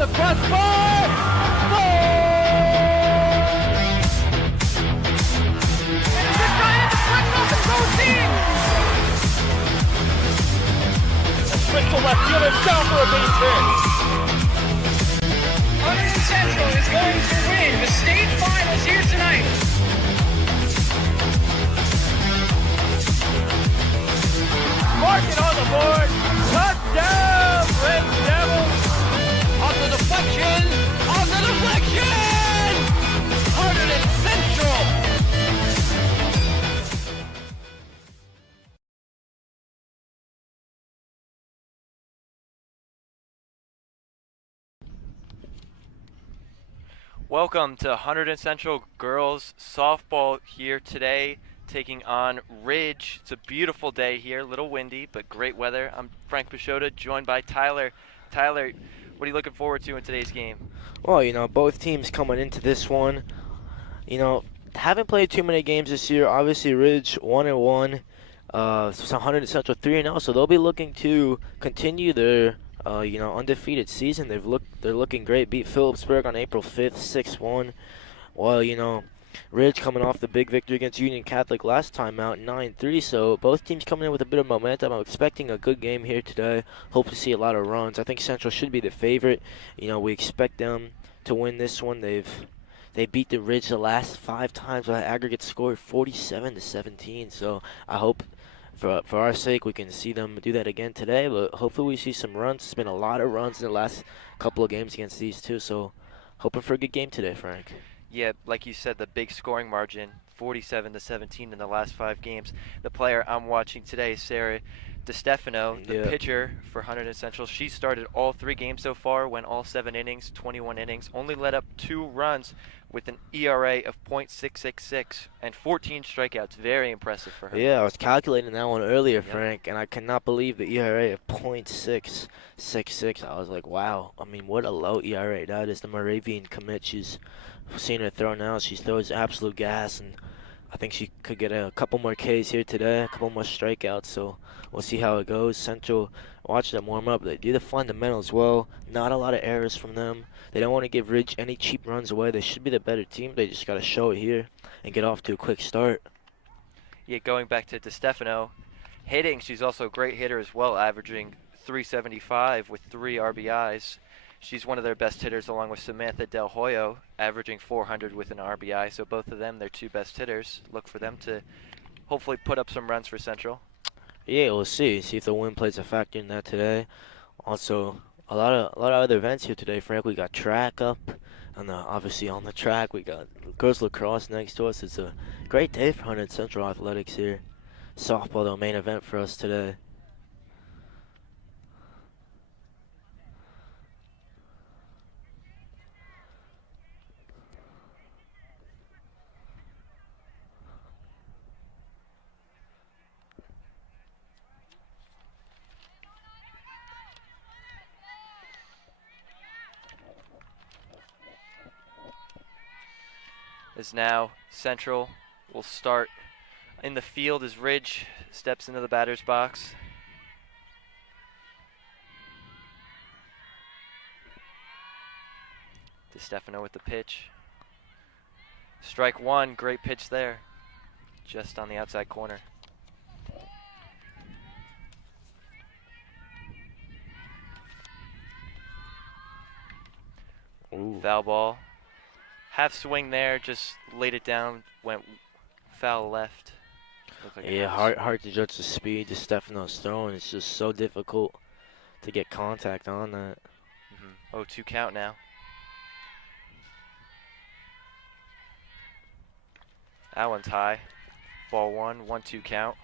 the crossbar. Crystal left fielder down for a base hit. Hunterdon Central is going to win the state finals here tonight. Mark it on the board. Touchdown, Red Devils. On the deflection. On the deflection. Hunterdon Central. Welcome to Hunterdon Central girls softball here today, taking on Ridge. It's a beautiful day here, a little windy, but great weather. I'm Frank Pashota, joined by Tyler. Tyler, what are you looking forward to in today's game? Well, both teams coming into this one, haven't played too many games this year. Obviously, Ridge 1-1, Hunterdon Central 3-0, so they'll be looking to continue their undefeated season. They're looking great. Beat Phillipsburg on April 5th, 6-1. While, Ridge coming off the big victory against Union Catholic last time out, 9-3. So both teams coming in with a bit of momentum. I'm expecting a good game here today. Hope to see a lot of runs. I think Central should be the favorite. We expect them to win this one. They beat the Ridge the last 5 times with an aggregate score of 47-17. So I hope for our sake we can see them do that again today, but hopefully we see some runs. There's been a lot of runs in the last couple of games against these two, so hoping for a good game today, Frank. Yeah, like you said, the big scoring margin, 47-17 in the last 5 games. The player I'm watching today is Sarah DeStefano, the pitcher for Hunterdon Central. She started all 3 games so far, went all 7 innings, 21 innings, only let up 2 runs with an ERA of .666 and 14 strikeouts. Very impressive for her. Yeah, I was calculating that one earlier, Frank, and I cannot believe the ERA of .666. I was like, wow. I mean, what a low ERA that is. The Moravian commit, she's seen her throw now. She throws absolute gas, and I think she could get a couple more Ks here today, a couple more strikeouts, so we'll see how it goes. Central, watch them warm up. They do the fundamentals well. Not a lot of errors from them. They don't want to give Ridge any cheap runs away. They should be the better team. They just got to show it here and get off to a quick start. Yeah, going back to DeStefano, hitting, she's also a great hitter as well, averaging .375 with 3 RBIs. She's one of their best hitters along with Samantha Del Hoyo, averaging .400 with an RBI. So both of them, their 2 best hitters. Look for them to hopefully put up some runs for Central. Yeah, we'll see. See if the wind plays a factor in that today. Also, a lot of other events here today, Frank. We got track up, and obviously on the track we got girls lacrosse next to us. It's a great day for Hunterdon Central athletics here. Softball, the main event for us today. Is now Central will start in the field as Ridge steps into the batter's box. DeStefano with the pitch. Strike 1, great pitch there, just on the outside corner. Ooh. Foul ball. Half swing there, just laid it down, went foul left. Like yeah, hard to judge the speed DeStefano's throwing. It's just so difficult to get contact on that. 0-2 count now. That one's high. Ball 1, 1-2 count.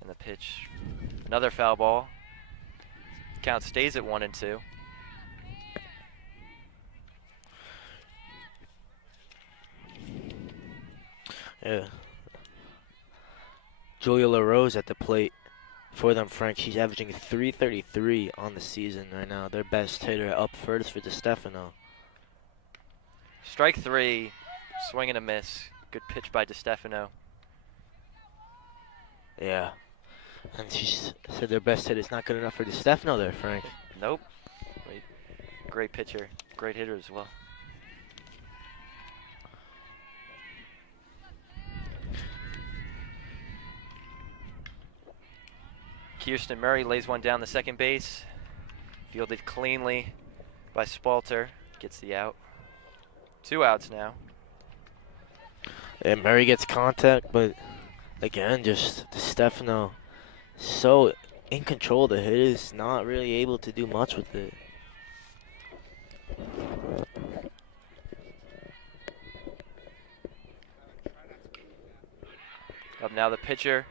And the pitch, another foul ball. Count stays at 1-2. Yeah. Julia LaRose at the plate for them, Frank. She's averaging .333 on the season right now. Their best hitter up first for DeStefano. Strike 3, swing and a miss. Good pitch by DeStefano. Yeah. And she said their best hit is not good enough for DeStefano there, Frank. Nope. Great pitcher. Great hitter as well. Kirsten Murray lays one down the second base. Fielded cleanly by Spalter. Gets the out. 2 outs now. And Murray gets contact, but again, just DeStefano so in control of the hit is not really able to do much with it. Up now the pitcher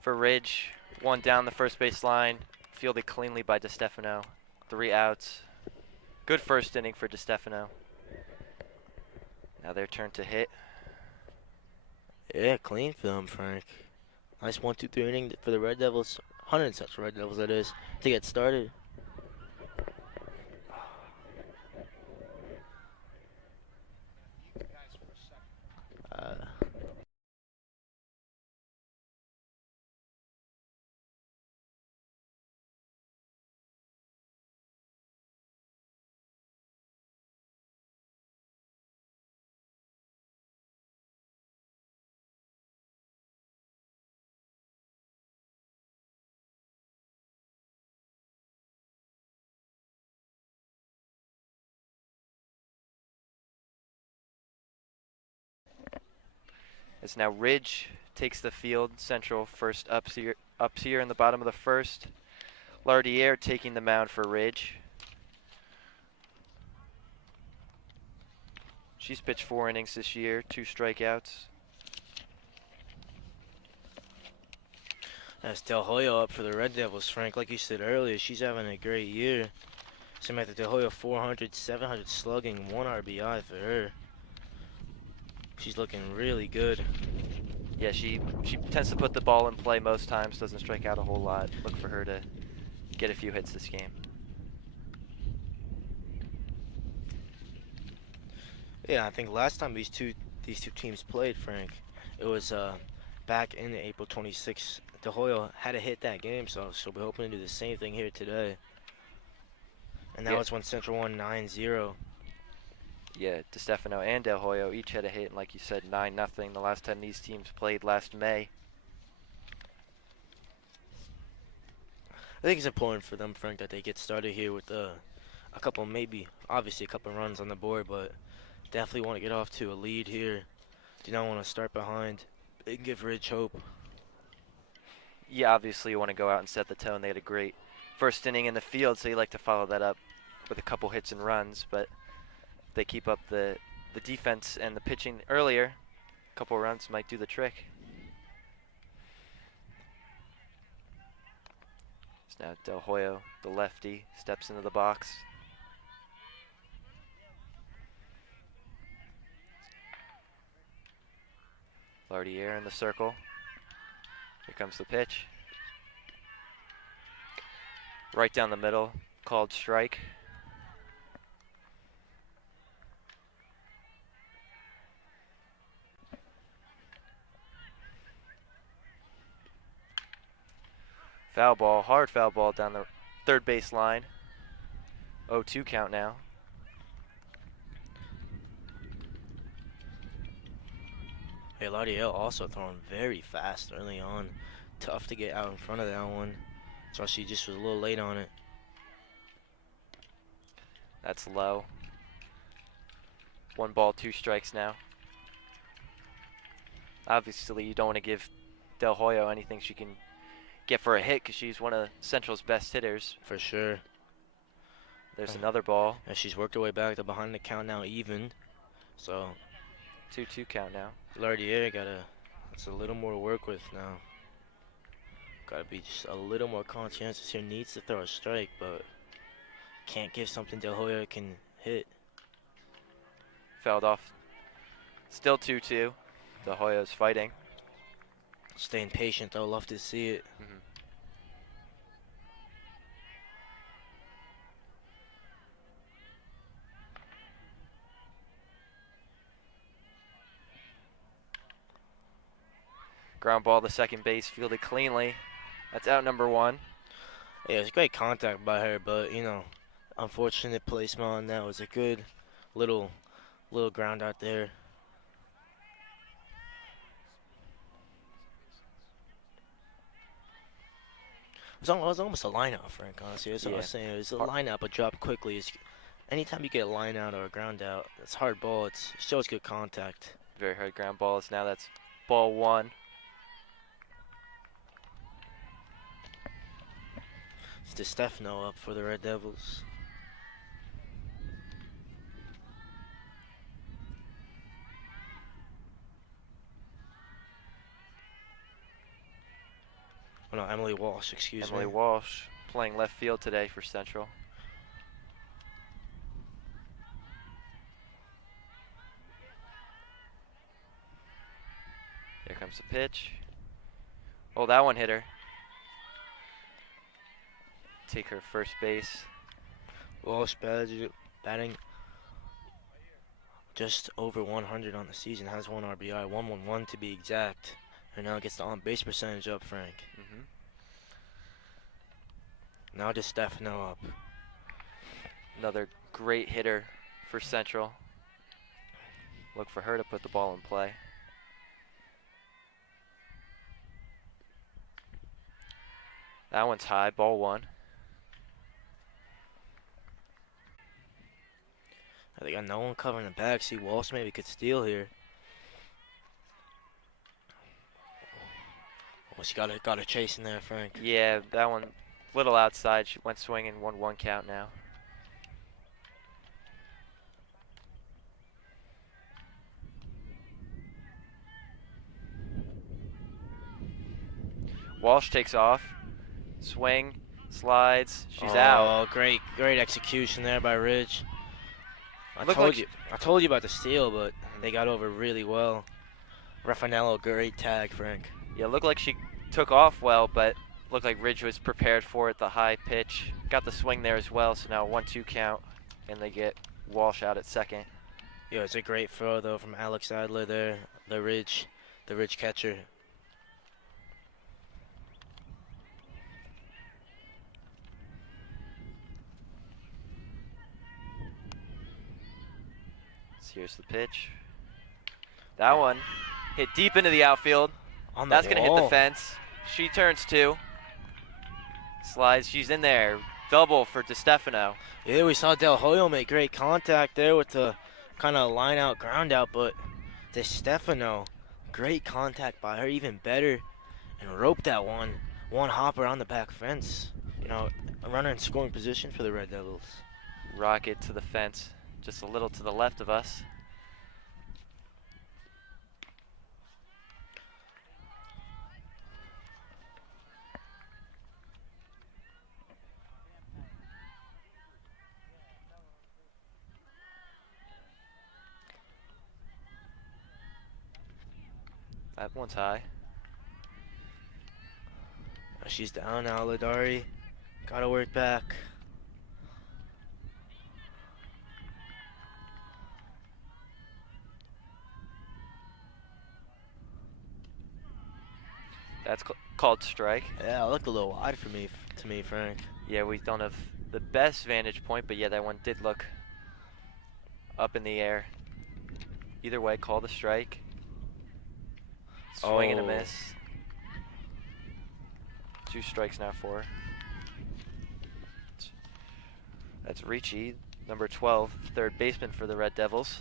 for Ridge. One down the first base line. Fielded cleanly by DeStefano. 3 outs. Good first inning for DeStefano. Now their turn to hit. Yeah, clean for them, Frank. Nice 1-2-3 inning for the Red Devils. Hunterdon Central Red Devils, that is, to get started. As now Ridge takes the field. Central first ups here in the bottom of the first. Lardier taking the mound for Ridge. She's pitched 4 innings this year, 2 strikeouts. That's Del Hoyo up for the Red Devils, Frank. Like you said earlier, she's having a great year. Samantha Del Hoyo, 400, 700 slugging, 1 RBI for her. She's looking really good. Yeah, she tends to put the ball in play most times, doesn't strike out a whole lot. Look for her to get a few hits this game. Yeah, I think last time these two teams played, Frank, it was back in April 26th. Del Hoyo had to hit that game, so she'll be hoping to do the same thing here today. And that was when Central won 9-0. Yeah, DeStefano and Del Hoyo each had a hit, and like you said, 9-0 the last time these teams played last May. I think it's important for them, Frank, that they get started here with a couple, maybe, obviously a couple runs on the board, but definitely want to get off to a lead here. Do not want to start behind and give Ridge hope. Yeah, obviously you want to go out and set the tone. They had a great first inning in the field, so you like to follow that up with a couple hits and runs, but if they keep up the defense and the pitching earlier, a couple runs might do the trick. So now Del Hoyo, the lefty, steps into the box. Lardier in the circle. Here comes the pitch. Right down the middle, called strike. Foul ball, hard foul ball down the third base line. 0-2 count now. Hey, Lardiel also throwing very fast early on. Tough to get out in front of that one. So she just was a little late on it. That's low. 1 ball, 2 strikes now. Obviously, you don't want to give Del Hoyo anything she can get for a hit because she's one of Central's best hitters. For sure. There's another ball. And she's worked her way back to behind the count now even. So 2-2 count now. Lardier that's a little more to work with now. Gotta be just a little more conscientious here. Needs to throw a strike, but can't give something Del Hoyo can hit. Fouled off. Still 2-2. Del Hoyo's fighting. Staying patient though, love to see it. Ground ball to second base, fielded cleanly. That's out number 1. Yeah, it was great contact by her, but you know, unfortunate placement on that. Was a good little ground out there. It was almost a line out, Frank, honestly. That's what I was saying. It was a line out, but dropped quickly. Anytime you get a line out or a ground out, it's hard ball. It shows good contact. Very hard ground balls. Now that's ball 1. It's DeStefano up for the Red Devils. Oh, no, Emily Walsh, excuse me. Emily Walsh playing left field today for Central. Here comes the pitch. Oh, that one hit her. Take her first base. Walsh batting just over 100 on the season. Has 1 RBI, 111 to be exact. And now gets the on-base percentage up, Frank. Now DeStefano up. Another great hitter for Central. Look for her to put the ball in play. That one's high, ball 1. They got no one covering the back. See, Walsh maybe could steal here. Oh, she got a chase in there, Frank. Yeah, that one little outside. She went swinging, 1-1 count now. Walsh takes off. Swing, slides, she's out. Oh, great execution there by Ridge. I told you about the steal, but they got over really well. Raffanello, great tag, Frank. Yeah, looked like she took off well, but looked like Ridge was prepared for it, the high pitch. Got the swing there as well, so now 1-2 count, and they get Walsh out at second. Yeah, it's a great throw, though, from Alex Adler there, the Ridge catcher. Here's the pitch. That one hit deep into the outfield. That's going to hit the fence. She turns 2. Slides. She's in there. Double for DeStefano. Yeah, we saw Del Hoyo make great contact there with the kind of line out, ground out, but DeStefano, great contact by her, even better, and roped that one hopper on the back fence. You know, a runner in scoring position for the Red Devils. Rocket to the fence. Just a little to the left of us. That one's high. She's down now, Ladari. Gotta work back. That's called strike. Yeah, it looked a little wide to me, Frank. Yeah, we don't have the best vantage point, but yeah, that one did look up in the air. Either way, call the strike. Swing and a miss. 2 strikes now for her. That's Ricci, number 12, third baseman for the Red Devils.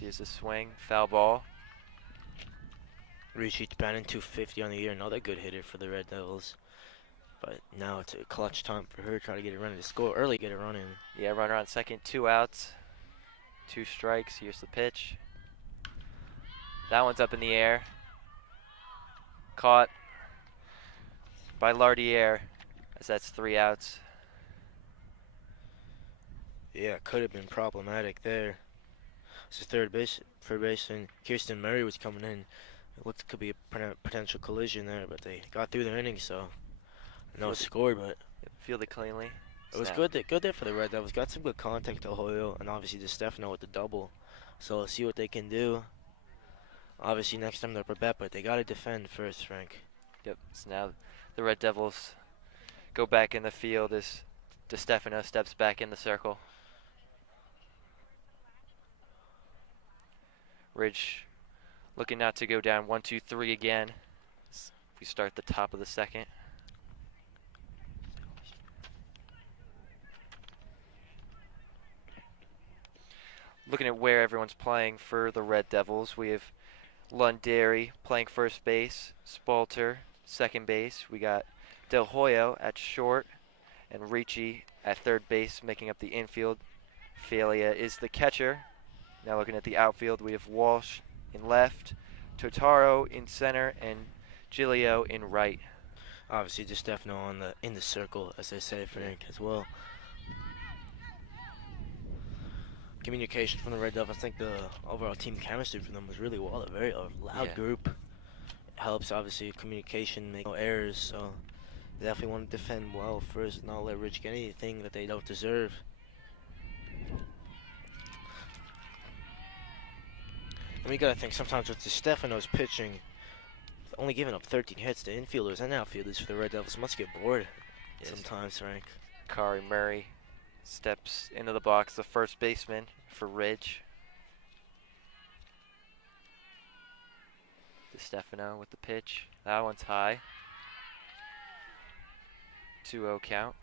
Here's a swing, foul ball. Ricci batting 250 on the year, another good hitter for the Red Devils. But now it's a clutch time for her, try to get a run to score early, get a run in. Yeah, runner on second, 2 outs, 2 strikes. Here's the pitch. That one's up in the air. Caught by Lardier, as that's 3 outs. Yeah, could have been problematic there. So third baseman Kirsten Murray was coming in. It looked could be a potential collision there, but they got through their innings, so no score. But fielded cleanly. It was good there for the Red Devils. Got some good contact to Hoyle, and obviously DeStefano with the double. So let's see what they can do. Obviously, next time they're up a bet, but they got to defend first, Frank. Yep. So now the Red Devils go back in the field as DeStefano steps back in the circle. Ridge looking not to go down 1-2-3 again. We start the top of the second. Looking at where everyone's playing for the Red Devils, we have Lundary playing first base, Spalter second base. We got Del Hoyo at short, and Ricci at third base, making up the infield. Falia is the catcher. Now looking at the outfield, we have Walsh in left, Totaro in center, and Giglio in right. Obviously, DeStefano in the circle, as they say, Frank, as well. Communication from the Red Devils. I think the overall team chemistry for them was really well. A very loud group. Helps, obviously, communication, make no errors. So they definitely want to defend well first, not let Ridge get anything that they don't deserve. And we gotta think sometimes with DeStefano's pitching, only giving up 13 hits to infielders and outfielders for the Red Devils must get bored sometimes, Frank. Kari Murray steps into the box, the first baseman for Ridge. DeStefano with the pitch. That one's high. 2-0 count.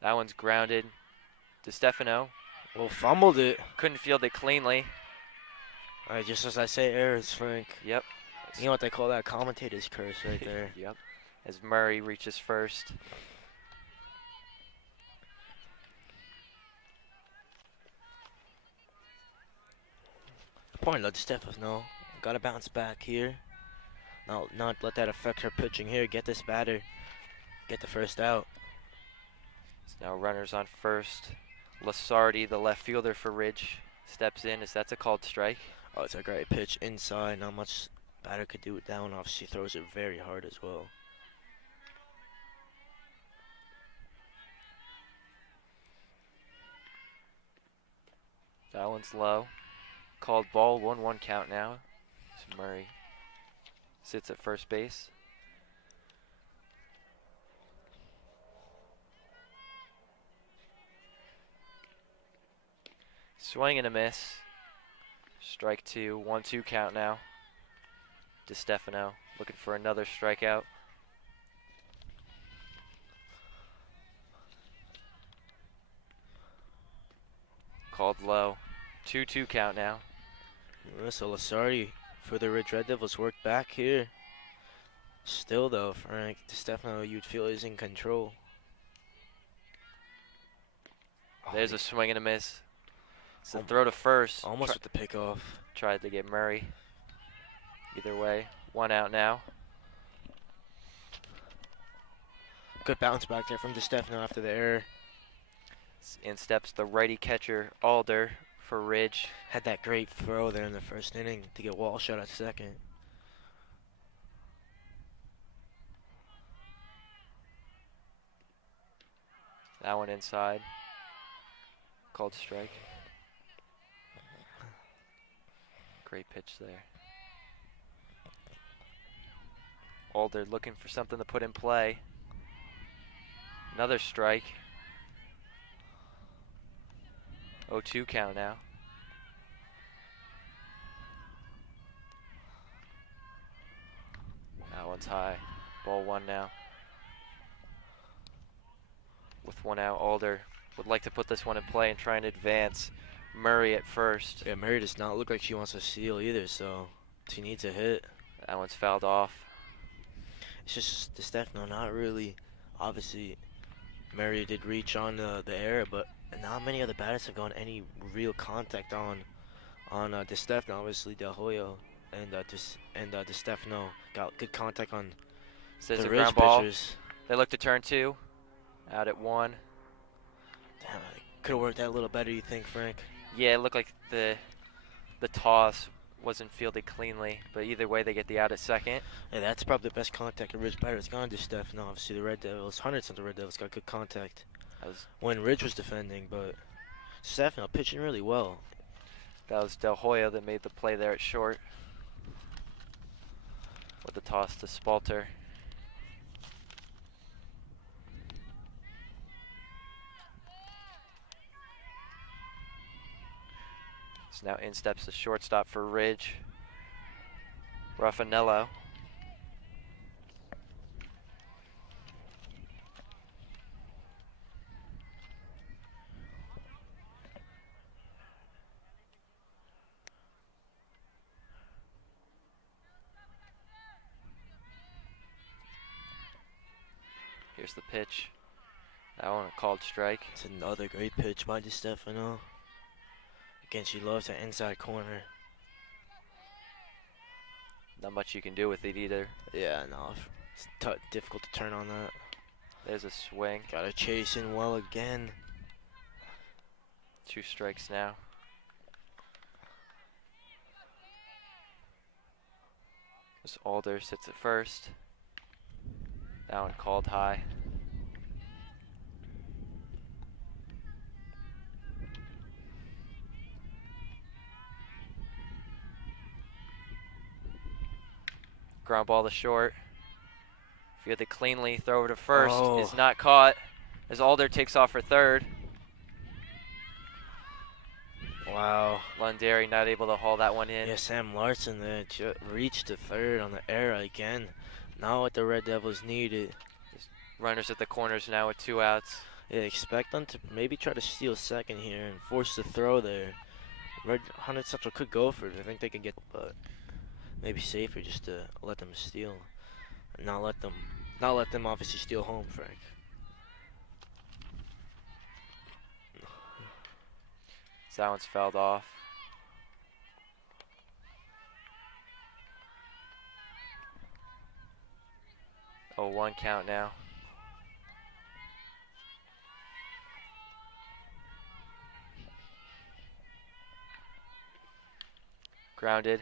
That one's grounded. DeStefano. Well, fumbled it. Couldn't field it cleanly. All right, just as I say, errors, Frank. Yep. You know what they call that? Commentator's curse right there. Yep. As Murray reaches first. Point, let DeStefano. Got to bounce back here. Not let that affect her pitching here. Get this batter. Get the first out. So now runners on first. Lasardi, the left fielder for Ridge, steps in as that's a called strike. Oh, it's a great pitch inside. Not much batter could do with that one. Obviously, throws it very hard as well. That one's low. Called ball, 1-1 count now. So Murray sits at first base. Swing and a miss. Strike two, 1-2 count now. DeStefano looking for another strikeout. Called low. 2-2 count now. So Lasardi for the Ridge Red Devils work back here. Still though, Frank, DeStefano, you'd feel is in control. There's a swing and a miss. So throw to first. Almost with the pickoff. Tried to get Murray. Either way, 1 out now. Good bounce back there from DeStefano after the error. In steps the righty catcher, Alder, for Ridge. Had that great throw there in the first inning to get Walsh out at second. That one inside. Called strike. Great pitch there. Alder looking for something to put in play. Another strike. 0-2 count now. That one's high. Ball 1 now. With 1 out, Alder would like to put this one in play and try and advance. Murray at first. Yeah, Murray does not look like she wants to steal either, so she needs a hit. That one's fouled off. It's just DeStefano, not really. Obviously, Murray did reach on the error, but not many other batters have gone any real contact on DeStefano. Obviously, Del Hoyo and DeStefano got good contact on Says the a Ridge ground ball. pitchers. They look to turn 2. Out at 1. Damn, could have worked out a little better, you think, Frank? Yeah, it looked like the toss wasn't fielded cleanly, but either way they get the out at second. And that's probably the best contact a Ridge player has gone to Stefano. Obviously the Red Devils, hundreds of the Red Devils got good contact when Ridge was defending, but Stefano pitching really well. That was Del Hoya that made the play there at short with the toss to Spalter. So now in steps the shortstop for Ridge, Raffanello. Here's the pitch. That one a called strike. It's another great pitch by DeStefano. Again, she loves that inside corner. Not much you can do with it either. Yeah, no, it's difficult to turn on that. There's a swing. Gotta chase in well again. 2 strikes now. This Alder sits at first. That one called high. Ground ball to short. Fielded cleanly, throw over to first. Oh. Is not caught as Alder takes off for third. Wow. Lundari not able to haul that one in. Yeah, Sam Larson there reached to third on the error again. Not what the Red Devils needed. Runners at the corners now with 2 outs. Yeah, expect them to maybe try to steal second here and force the throw there. Red Hunted Central could go for it. I think they can get, but maybe safer just to let them steal. Not let them obviously steal home, Frank. So that one's fouled off. Oh, 1 count now. Grounded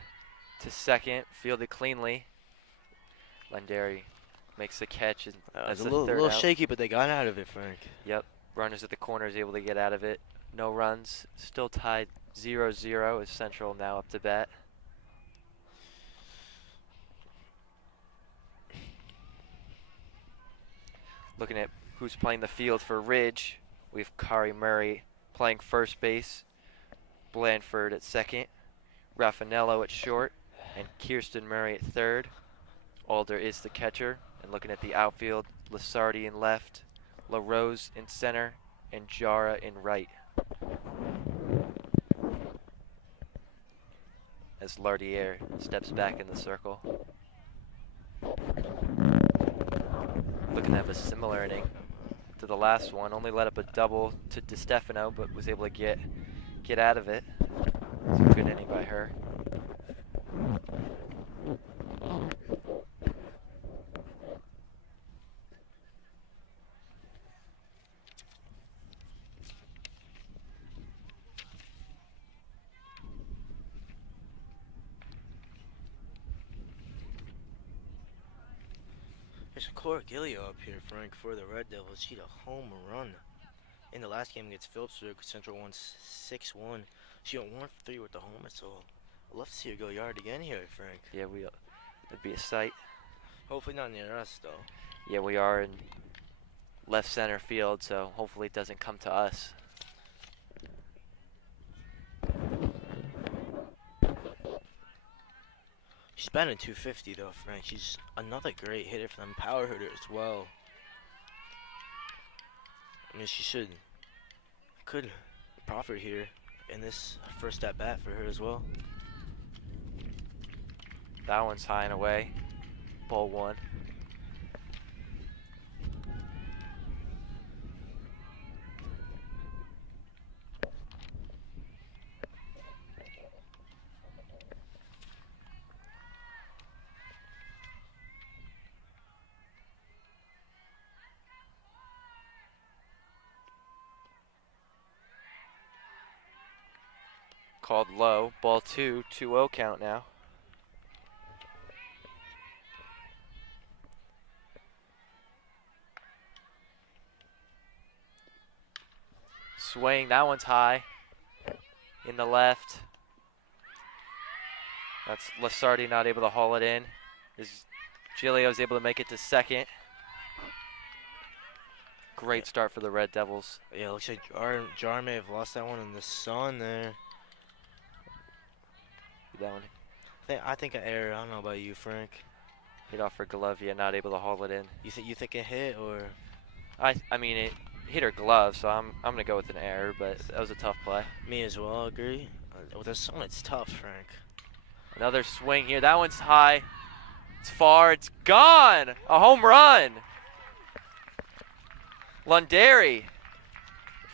to second, fielded cleanly. Lundari makes the catch, and that's It's a the little third out. shaky, but they got out of it, Frank. Yep, runners at the corner is able to get out of it. No runs, still tied 0-0 as Central now up to bat. Looking at who's playing the field for Ridge, we have Kari Murray playing first base, Blandford at second, Raffanello at short, and Kirsten Murray at third. Alder is the catcher, and looking at the outfield, Lasardi in left, LaRose in center, and Jara in right. As Lardier steps back in the circle. Looking to have a similar inning to the last one. Only let up a double to DeStefano, but was able to get out of it. It's a good inning by her. There's Cora Gilio up here, Frank, for the Red Devils. She had a home run in the last game against Phillipsburg. Central won 6-1. She went 1-3 with the homer, so I'd love to see her go yard again here, Frank. Yeah, it'd be a sight. Hopefully not near us, though. Yeah, we are in left center field, so hopefully it doesn't come to us. She's batting 250 though, Frank. She's another great hitter for them, power hitter as well. I mean, could profit here in this first at bat for her as well. That one's high and away. Ball 1. called low. Ball 2, 2-0 count now. Swing, that one's high. In the left. That's Lasardi not able to haul it in. Giglio's able to make it to second. Great start for the Red Devils. Yeah, looks like Jar may have lost that one in the sun there. That one I think an error. I don't know about you, Frank. hit off for Golovia, not able to haul it in. You think it hit or? I mean it hit her glove, so I'm gonna go with an error, but that was a tough play. Me as well. Agree. With the sun, it's tough, Frank. Another swing here. That one's high. It's far. It's gone. A home run. Lundari,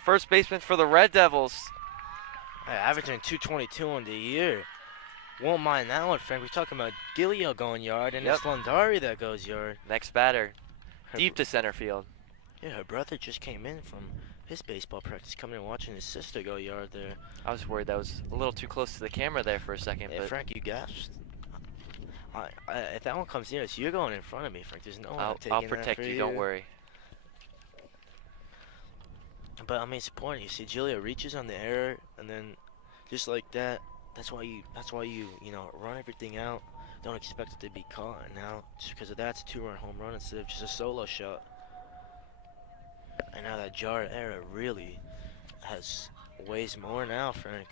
first baseman for the Red Devils. Hey, averaging 222 on the year. Won't mind that one, Frank. We're talking about Giglio going yard, and it's Lundari that goes yard. Next batter, deep to center field. Yeah, her brother just came in from his baseball practice, coming and watching his sister go yard there. I was worried that was a little too close to the camera there for a second. Hey, but Frank, you gasped. If that one comes near us, you're going in front of me, Frank. There's no one taking I'll that protect for you. Don't worry. But I mean, it's important. You see, Giglio reaches on the error, and then just like that, that's why you run everything out. Don't expect it to be caught. And now, just because of that, it's a 2-run home run instead of just a solo shot. And now that Jar error really weighs more now, Frank.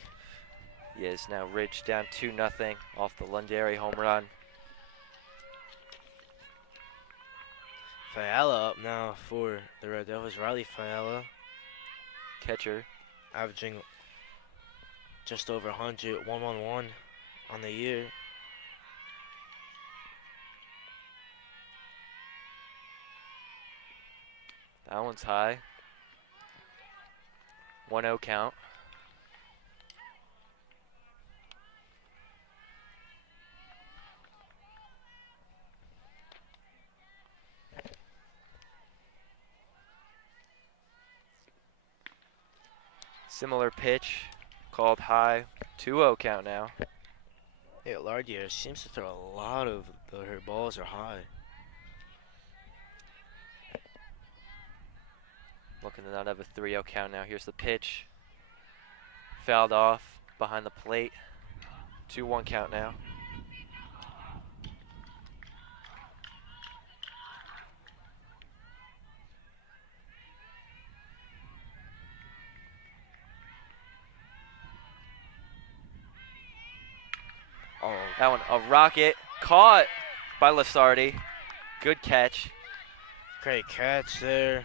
Yes, now Ridge down 2-0 off the Lundari home run. Fiala up now for the Red Devils. Riley Fiala, Catcher. averaging just over 100, 111 on the year. That one's high. 1-0 count. Similar pitch, called high. 2-0 count now. Yeah, Lardier seems to throw a lot of her balls are high. Looking to not have a 3-0 count now. Here's the pitch. Fouled off behind the plate. 2-1 count now. Oh, That one, a rocket, caught by Lasardi. Good catch. great catch there.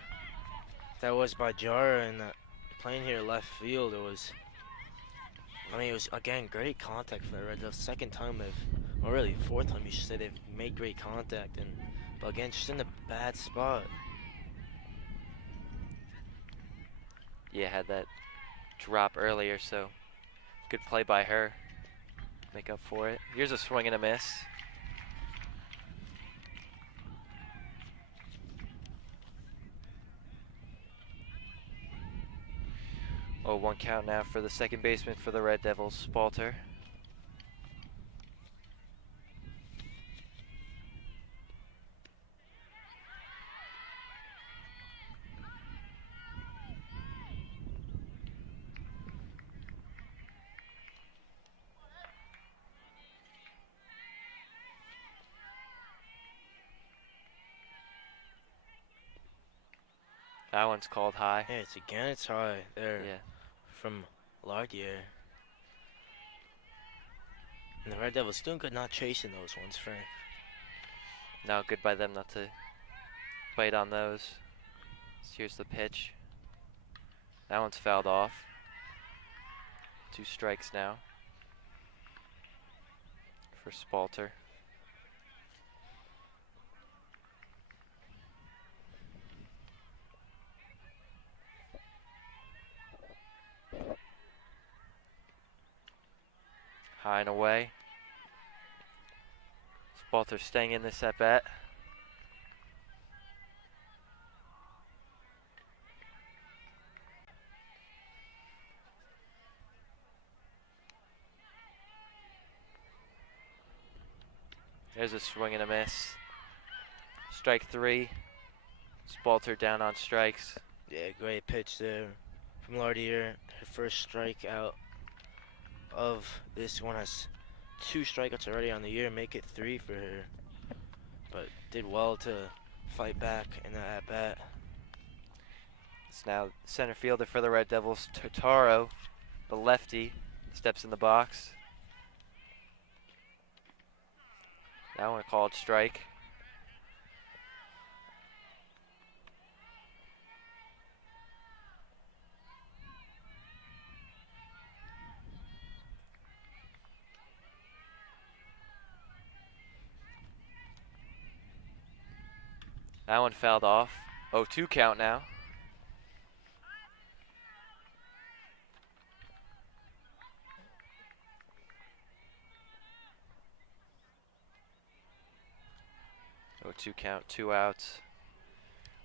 That was by Jara, and playing here left field, it was again great contact for the Red Devils. Second time or really fourth time you should say, they've made great contact, but again just in a bad spot. Yeah, had that drop earlier, so good play by her. Make up for it. Here's a swing and a miss. Oh, 1 count now for the second baseman for the Red Devils, Spalter. That one's called high. Yeah, it's high there. Yeah. From Lardier. And the Red Devils doing good not chasing those ones, Frank. No, good by them not to bite on those. So here's the pitch. That one's fouled off. 2 strikes now for Spalter. High and away. Spalter staying in this at bat. There's a swing and a miss. Strike 3. Spalter down on strikes. Yeah, great pitch there from Lardier. Her first strikeout of this one. Has 2 strikeouts already on the year, make it 3 for her. But did well to fight back in that at bat. It's now center fielder for the Red Devils, Totaro, the lefty, steps in the box. That one called strike. That one fouled off. 0-2 count now. Oh, 2 count, 2 outs.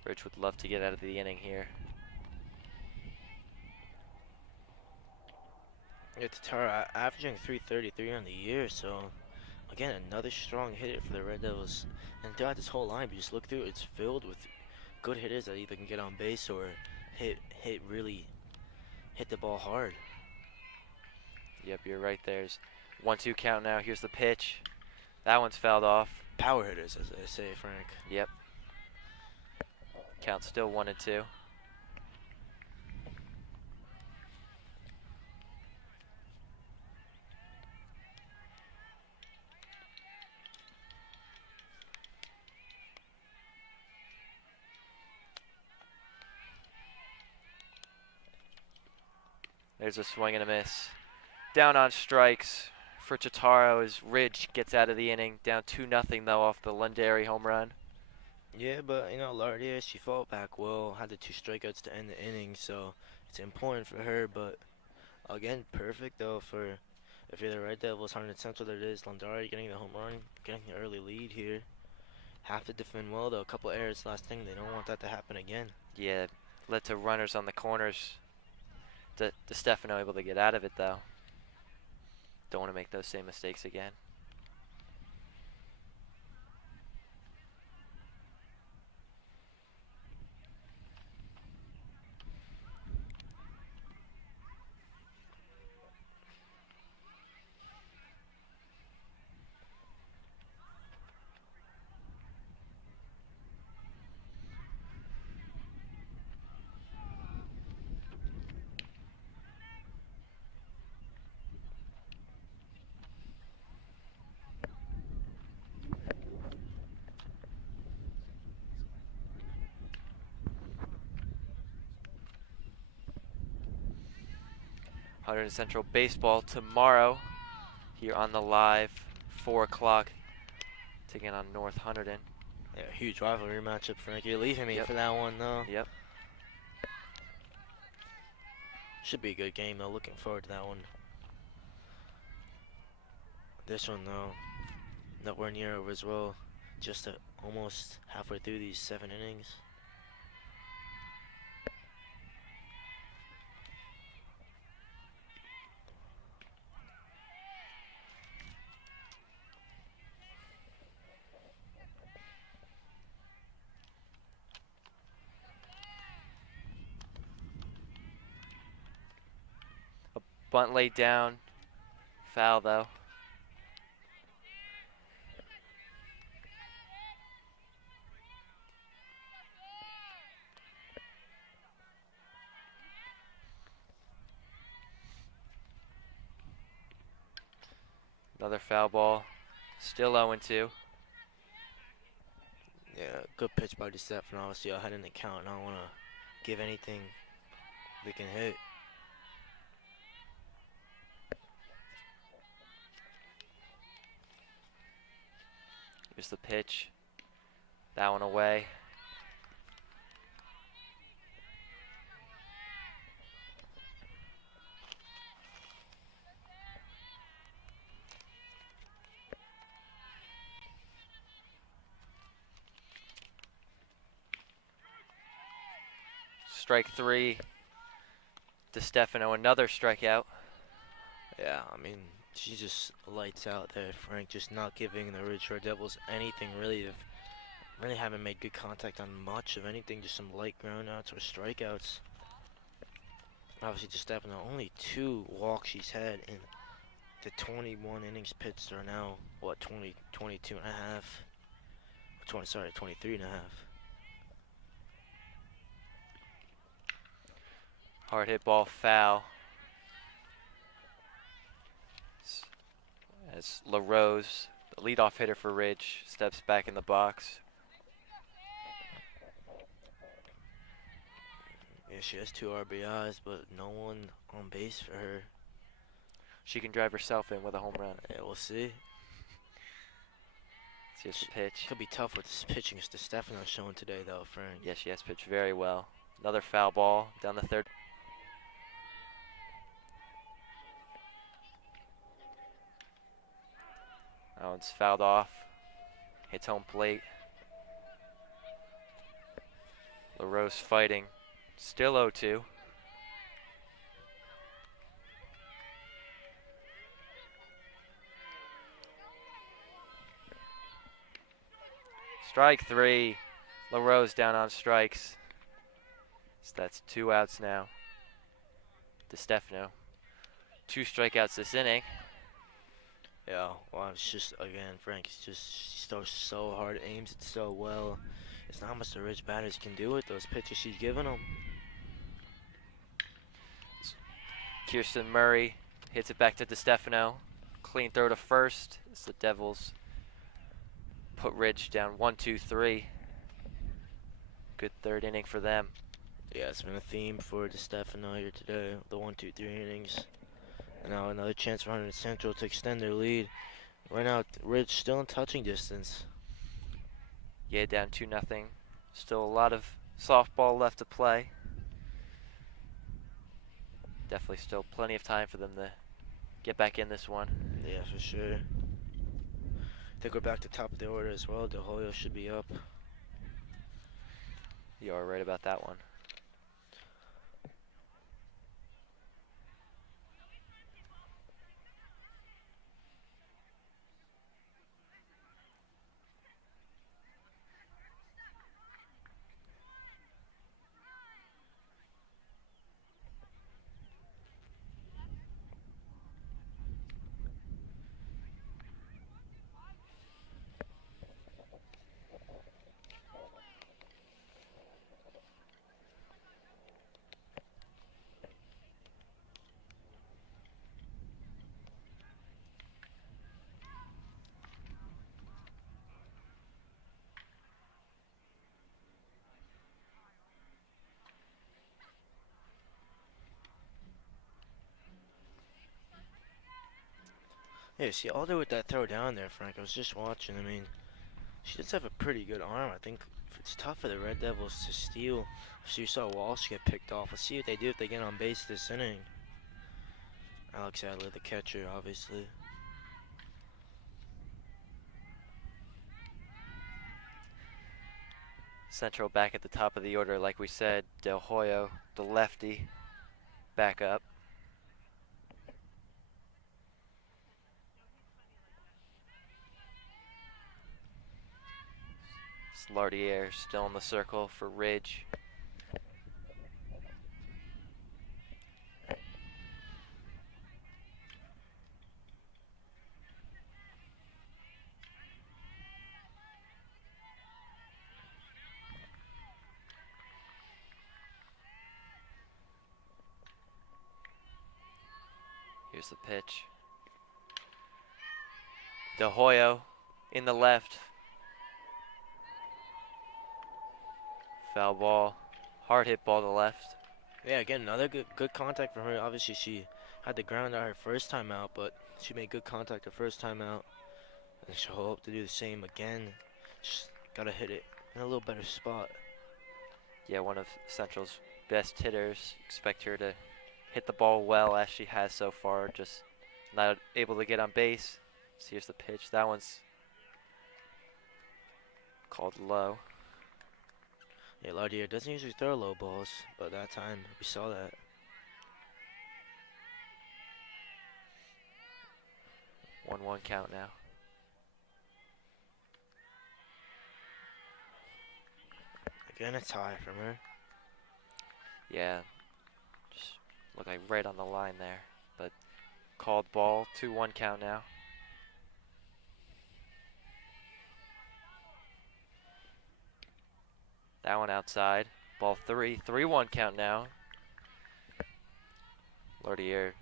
Rich would love to get out of the inning here. Yeah, Tatara averaging 333 on the year, so again, another strong hitter for the Red Devils. And throughout this whole line, you just look through, it's filled with good hitters that either can get on base or hit the ball hard. Yep, you're right. There's 1-2 count now. Here's the pitch. That one's fouled off. Power hitters, as they say, Frank. Yep. Count still 1-2. There's a swing and a miss. Down on strikes for Totaro as Ridge gets out of the inning. Down 2-0 though off the Lundari home run. Yeah, but you know, Lardier, she fought back well, had the 2 strikeouts to end the inning, so it's important for her. But again, perfect though for if you're the Red Devils, Hunterdon Central. There it is, Lundari getting the home run, getting the early lead here. Have to defend well though. A couple errors last thing. They don't want that to happen again. Yeah, led to runners on the corners. Stefano able to get out of it though. Don't want to make those same mistakes again. Hunterdon Central baseball tomorrow here on the live 4 o'clock, taking on North Hunterdon. Yeah, huge rivalry matchup, Frank. You're leaving me for that one though. Yep. Should be a good game though. Looking forward to that one. This one though, nowhere near over as well. Just almost halfway through these 7 innings. Bunt laid down. Foul though. Another foul ball. Still 0-2. Yeah, good pitch by DeStefano. Obviously, ahead in the count, and I don't want to give anything they can hit. Here's the pitch. That one away. Strike 3. DeStefano, another strikeout. Yeah, I mean, She just lights out there, Frank. Just not giving the Ridge Red Devils anything really. Really haven't made good contact on much of anything. Just some light groundouts or strikeouts. Obviously, DeStefano, only 2 walks she's had in the 21 innings pitched are now, what, 22 and a half? 23 and a half. Hard hit ball foul. As LaRose, the leadoff hitter for Ridge, steps back in the box. Yeah, she has 2 RBIs, but no one on base for her. She can drive herself in with a home run. Yeah, we'll see. Here's the pitch. Could be tough with this pitching DeStefano showing today, though, Frank. Yes, she has pitched very well. Another foul ball down the third. That one's fouled off. Hits home plate. LaRose fighting. Still 0-2. Strike 3. LaRose down on strikes. So that's 2 outs now. DeStefano. 2 strikeouts this inning. Yeah, well, it's just, again, Frank, she throws so hard, aims it so well. It's not much the Ridge batters can do with those pitches she's giving them. Kirsten Murray hits it back to DeStefano. Clean throw to first as the Devils put Ridge down 1-2-3. Good third inning for them. Yeah, it's been a theme for DeStefano here today, the 1-2-3 innings. And now another chance for Hunterdon Central to extend their lead. Right now, Ridge still in touching distance. Yeah, down 2-0. Still a lot of softball left to play. Definitely still plenty of time for them to get back in this one. Yeah, for sure. I think we're back to top of the order as well. De Hoyo should be up. You are right about that one. Yeah, see, all there with that throw down there, Frank, I was just watching. I mean, she does have a pretty good arm. I think it's tough for the Red Devils to steal. So you saw Walsh get picked off. Let's see what they do if they get on base this inning. Alex Adler, the catcher, obviously. Central back at the top of the order, like we said. Del Hoyo, the lefty, back up. Lardier still in the circle for Ridge. Here's the pitch. De Hoyo in the left. Foul ball. Hard hit ball to left. Yeah, again, another good contact from her. Obviously, she had the ground out her first time out, but she made good contact her first time out. And she'll hope to do the same again. Just gotta hit it in a little better spot. Yeah, one of Central's best hitters. Expect her to hit the ball well as she has so far. Just not able to get on base. So here's the pitch. That one's called low. Yeah, Lardier doesn't usually throw low balls, but that time we saw that. 2-1 count now. Again, a tie from her. Yeah, just look like right on the line there. But called ball, 2-1 count now. That one outside. Ball 3, 3-1 count now. Lordier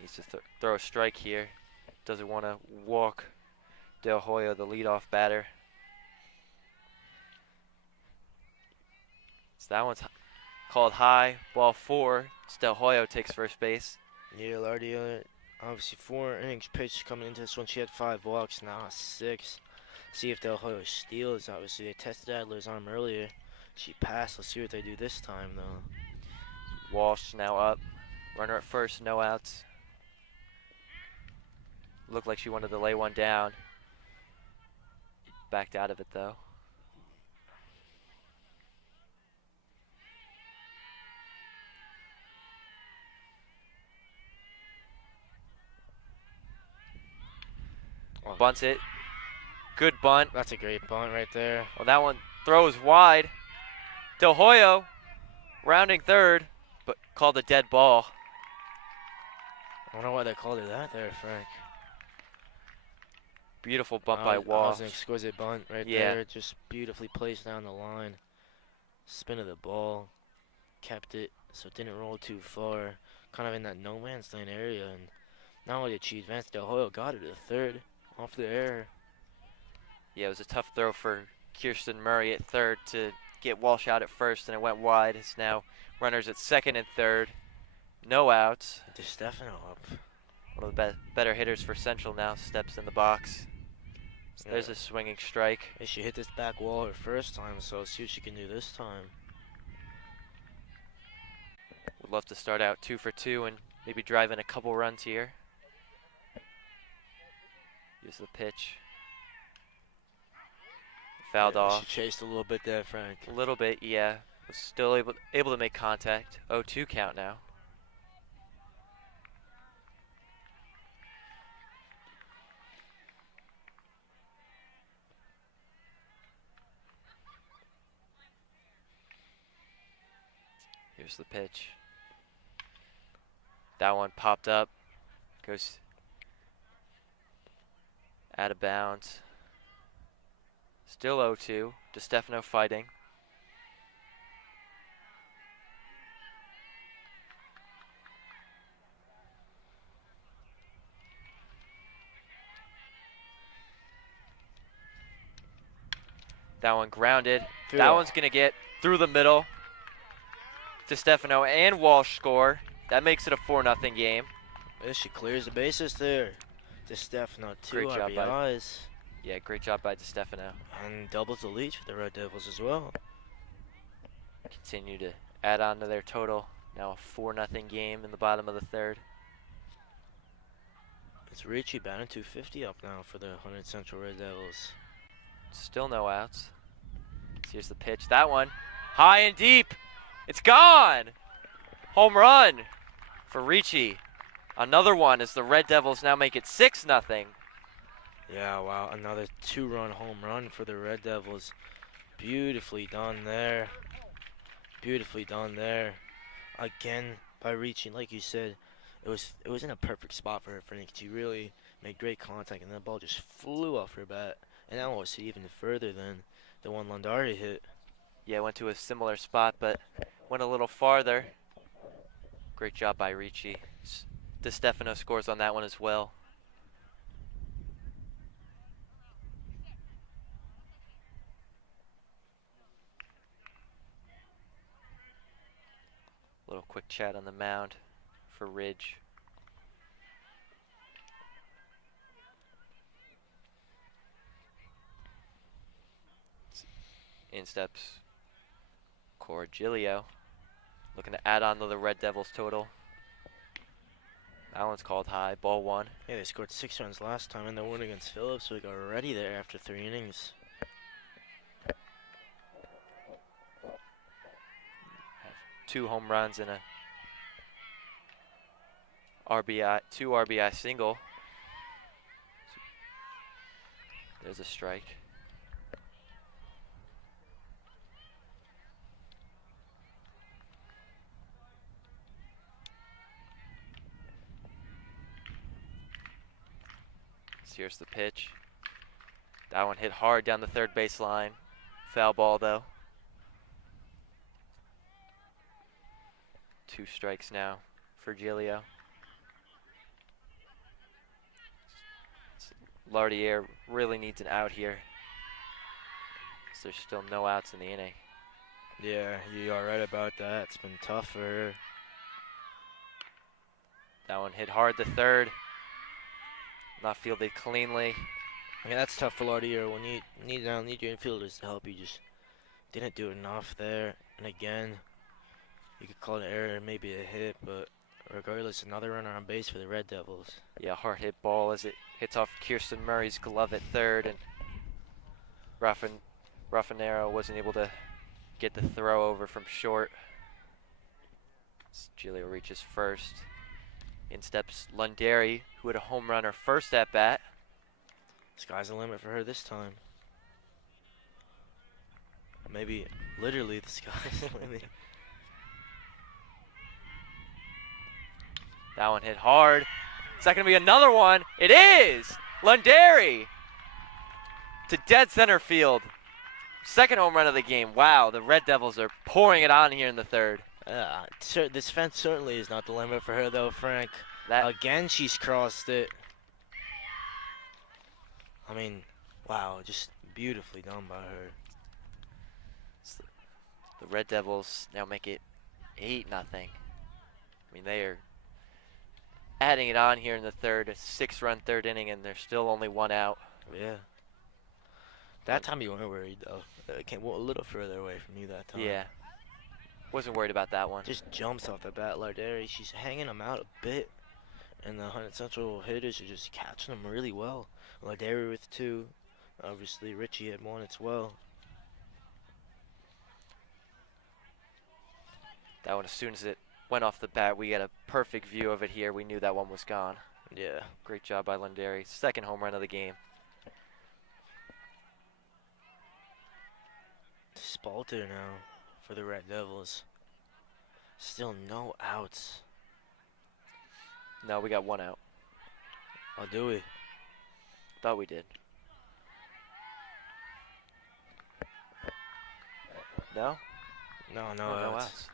needs to throw a strike here. Doesn't want to walk Del Hoyo, the leadoff batter. So that one's called high. Ball 4. Del Hoyo takes first base. Yeah, Lardia, obviously 4 innings pitched coming into this one. She had 5 walks, now 6. See if Del Hoyo steals. Obviously, they tested Adler's arm earlier. She passed. Let's see what they do this time, though. Walsh now up. Runner at first, no outs. Looked like she wanted to lay one down. Backed out of it, though. Bunts it. Good bunt. That's a great bunt right there. Well, that one throws wide. Del Hoyo rounding third, but called a dead ball. I wonder why they called it that there, Frank. Beautiful bunt by That Walsh. was an exquisite bunt right Yeah. there. Just beautifully placed down the line. Spin of the ball. Kept it so it didn't roll too far. Kind of in that no man's land area. And not only did she advance, Del Hoyo got it to third off the air. Yeah, it was a tough throw for Kirsten Murray at third to get Walsh out at first, and it went wide. It's now runners at second and third. No outs. DeStefano up. One of the better hitters for Central now steps in the box. So Yeah. there's a swinging strike. Hey, she hit this back wall her first time, so let's see what she can do this time. Would love to start out 2 for 2 and maybe drive in a couple runs here. Use the pitch. Fouled Yeah, off. She chased a little bit there, Frank. A little bit, yeah. Was still able to make contact. 0-2 count now. Here's the pitch. That one popped up. Goes out of bounds. Still 0-2. DeStefano fighting. That one grounded. Through That the- one's going to get through the middle. DeStefano and Walsh score. That makes it a 4-0 game. Yeah, she clears the bases there. DeStefano, 2 Great job by- RBIs. Yeah, great job by DeStefano. And doubles the lead for the Red Devils as well. Continue to add on to their total. Now a 4-0 game in the bottom of the third. It's Ricci batting 250 up now for the Hunterdon Central Red Devils. Still no outs. Here's the pitch. That one, high and deep. It's gone. Home run for Ricci. Another one as the Red Devils now make it 6-0. Yeah, wow, another 2-run home run for the Red Devils. Beautifully done there. Beautifully done there. Again, by Ricci, like you said, it was in a perfect spot for her, Frank. She really made great contact, and that ball just flew off her bat. And that one was even further than the one Londari hit. Yeah, went to a similar spot, but went a little farther. Great job by Ricci. DeStefano scores on that one as well. Little quick chat on the mound for Ridge. In steps Corgilio, looking to add on to the Red Devils total. That one's called high, ball 1. Yeah, they scored 6 runs last time in the win against Phillips, so they got ready there after 3 innings. Have 2 home runs and a RBI, 2 RBI single. There's a strike. Here's the pitch. That one hit hard down the third base line. Foul ball though. 2 strikes now for Giglio. Lardier really needs an out here. So there's still no outs in the inning. Yeah, you are right about that. It's been tough for her. That one hit hard to third. Not fielded cleanly. I mean, that's tough for Lardier when you need your infielders to help. You just didn't do enough there. And again, you could call it an error, maybe a hit, but regardless, another runner on base for the Red Devils. Yeah, hard hit ball as it hits off Kirsten Murray's glove at third, and Raffanero wasn't able to get the throw over from short. Giglio reaches first. In steps Lunderi, who had a home run her first at bat. Sky's the limit for her this time. Maybe literally the sky's the limit. That one hit hard. Is that going to be another one? It is! Lunderi to dead center field. Second home run of the game. Wow, the Red Devils are pouring it on here in the third. This fence certainly is not the limit for her, though, Frank. Again, she's crossed it. I mean, wow, just beautifully done by her. The Red Devils now make it 8-0. I mean, they are adding it on here in the third. A 6-run third inning, and there's still only 1 out. Yeah. That time you weren't worried, though. It came a little further away from you that time. Yeah. Wasn't worried about that one. Just jumps off the bat. Larderi, she's hanging them out a bit. And the Hunterdon Central hitters are just catching them really well. Larderi with 2. Obviously, Richie had 1 as well. That one, as soon as it went off the bat, we got a perfect view of it here. We knew that one was gone. Yeah. Great job by Lunderi. Second home run of the game. Spalter now for the Red Devils. Still no outs. No, we got 1 out. Oh, do we? Thought we did. No? No No outs. outs.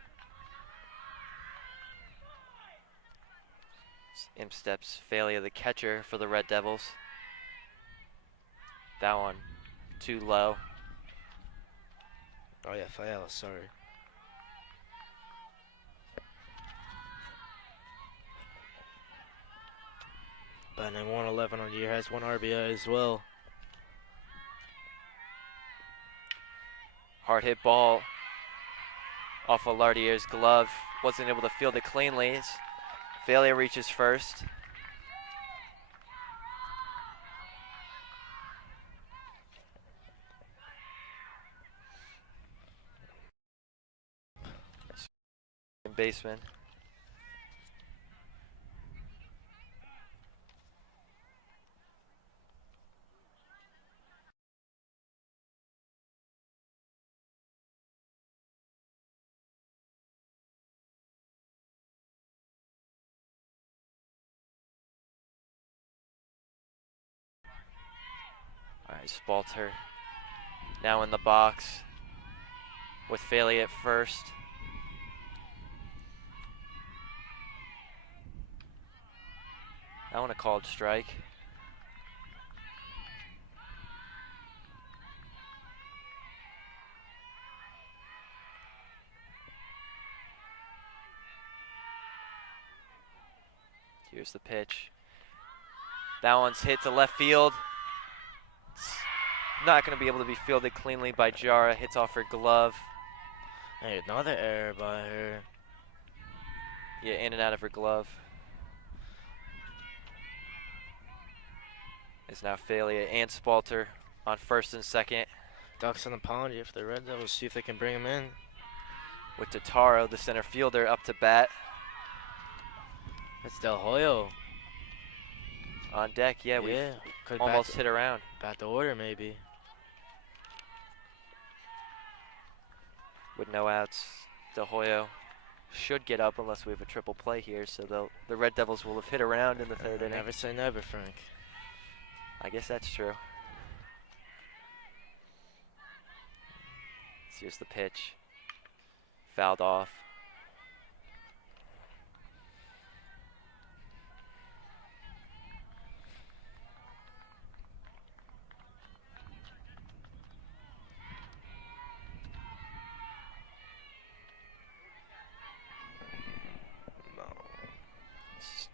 In steps Failure, the catcher for the Red Devils. That one too low. Oh yeah, Fael, sorry. Batting 111 on the year, has 1 RBI as well. Hard hit ball off of Lardier's glove. Wasn't able to field it cleanly. Failure reaches first. Baseman. All right, Spalter now in the box with Failey at first. I want a called strike. Here's the pitch. That one's hit to left field. It's not going to be able to be fielded cleanly by Jara. Hits off her glove. Hey, another error by her. Yeah, in and out of her glove. Is now Failure and Spalter on first and second. Ducks on the pond here for the Red Devils. See if they can bring him in. With Totaro, the center fielder, up to bat. It's Del Hoyo. On deck, yeah, we could almost hit around. Back to order, maybe. With no outs, De Hoyo should get up unless we have a triple play here, so the Red Devils will have hit around in the third inning. Never say never, Frank. I guess that's true. So here's the pitch. Fouled off.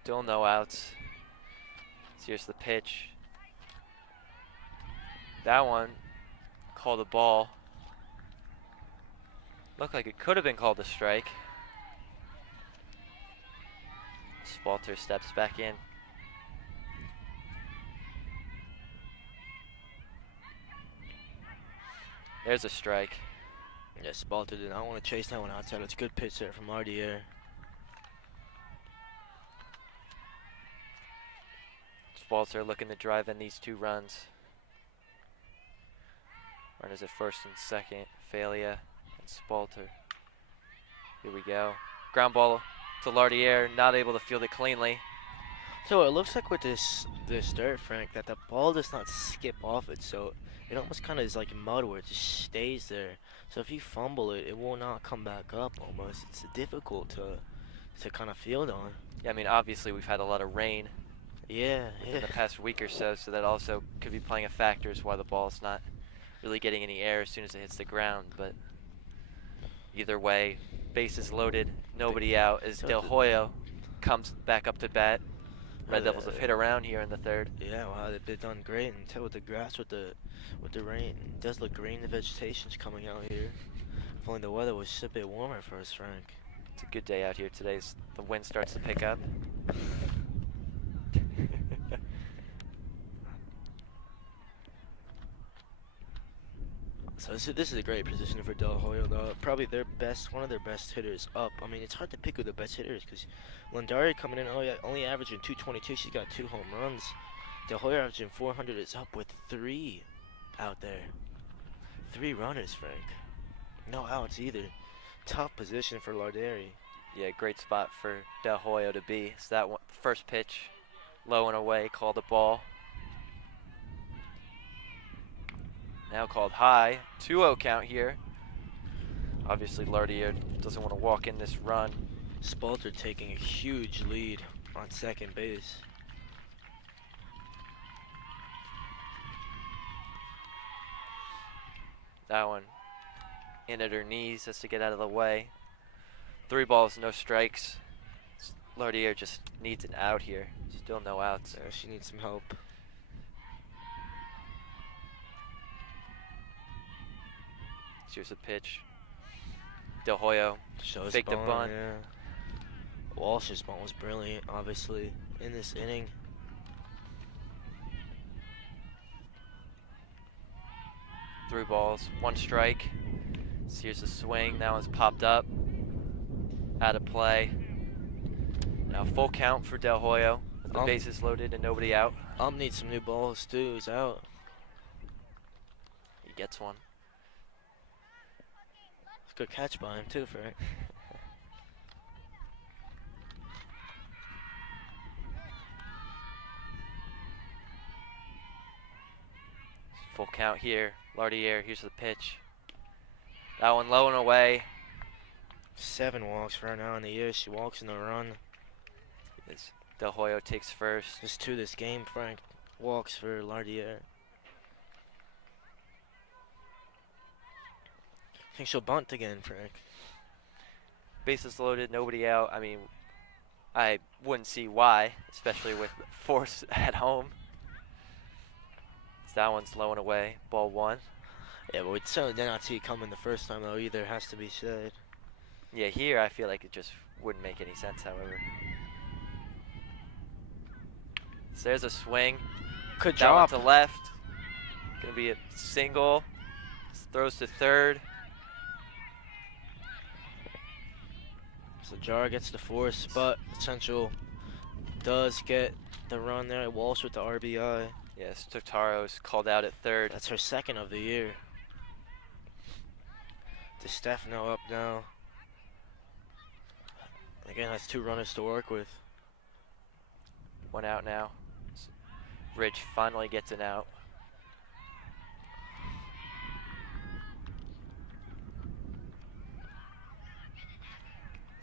Still no outs. So here's the pitch. That one called a ball. Looked like it could have been called a strike. Spalter steps back in. There's a strike. Yeah, Spalter did not want to chase that one outside. It's a good pitch there from Ardier. Spalter looking to drive in these 2 runs. Runners at first and second. Failure and Spalter. Here we go. Ground ball to Lardier, not able to field it cleanly. So it looks like with this dirt, Frank, that the ball does not skip off it. So it almost kind of is like mud where it just stays there. So if you fumble it, it will not come back up almost. It's difficult to kind of field on. Yeah, I mean, obviously we've had a lot of rain. Yeah. In the past week or so that also could be playing a factor as why the ball's not really getting any air as soon as it hits the ground. But either way, bases loaded, nobody out as Del Hoyo comes back up to bat. Red Devils have hit around here in the third. Yeah, wow, they've done great until with the grass, with the rain. It does look green. The vegetation's coming out here. If only the weather was just a bit warmer for us, Frank. It's a good day out here today. The wind starts to pick up. So this is a great position for Del Hoyo, though. Probably one of their best hitters up. I mean, it's hard to pick who the best hitter is because Landari coming in only averaging 222. She's got 2 home runs. Del Hoyo averaging 400 is up with 3 out there. 3 runners, Frank. No outs either. Tough position for Larderi. Yeah, great spot for Del Hoyo to be. It's that one, first pitch, low and away, called a ball. Now called high. 2-0 count here. Obviously, Lardier doesn't want to walk in this run. Spalter taking a huge lead on second base. That one in at her knees, has to get out of the way. 3 balls, no strikes. Lardier just needs an out here. Still no outs. Yeah, she needs some help. Here's a pitch. Del Hoyo faked the bunt. Yeah. Walsh's bunt was brilliant, obviously, in this inning. Three balls, 1 strike. So here's the swing. That one's popped up. Out of play. Now full count for Del Hoyo. With the bases loaded and nobody out. Needs some new balls too. He's out. He gets one. It's a good catch by him too, Frank. Full count here. Lardier, here's the pitch. That one low and away. 7 walks for her now in the year. She walks in the run. As Del Hoyo takes first. Just 2 this game, Frank. Walks for Lardier. I think she'll bunt again, Frank. Bases loaded, nobody out. I mean, I wouldn't see why, especially with force at home. So that one's low and away. Ball 1. Yeah, but we certainly did not see it coming the first time, though, either, has to be said. Yeah, here I feel like it just wouldn't make any sense, however. So there's a swing. Good that job. One to left. Gonna be a single. Throws to third. So Jar gets the force, but Central does get the run there. Walsh with the RBI. Yes, Totaro's called out at third. That's her second of the year. DeStefano up now. Again, that's 2 runners to work with. 1 out now. Ridge finally gets an out.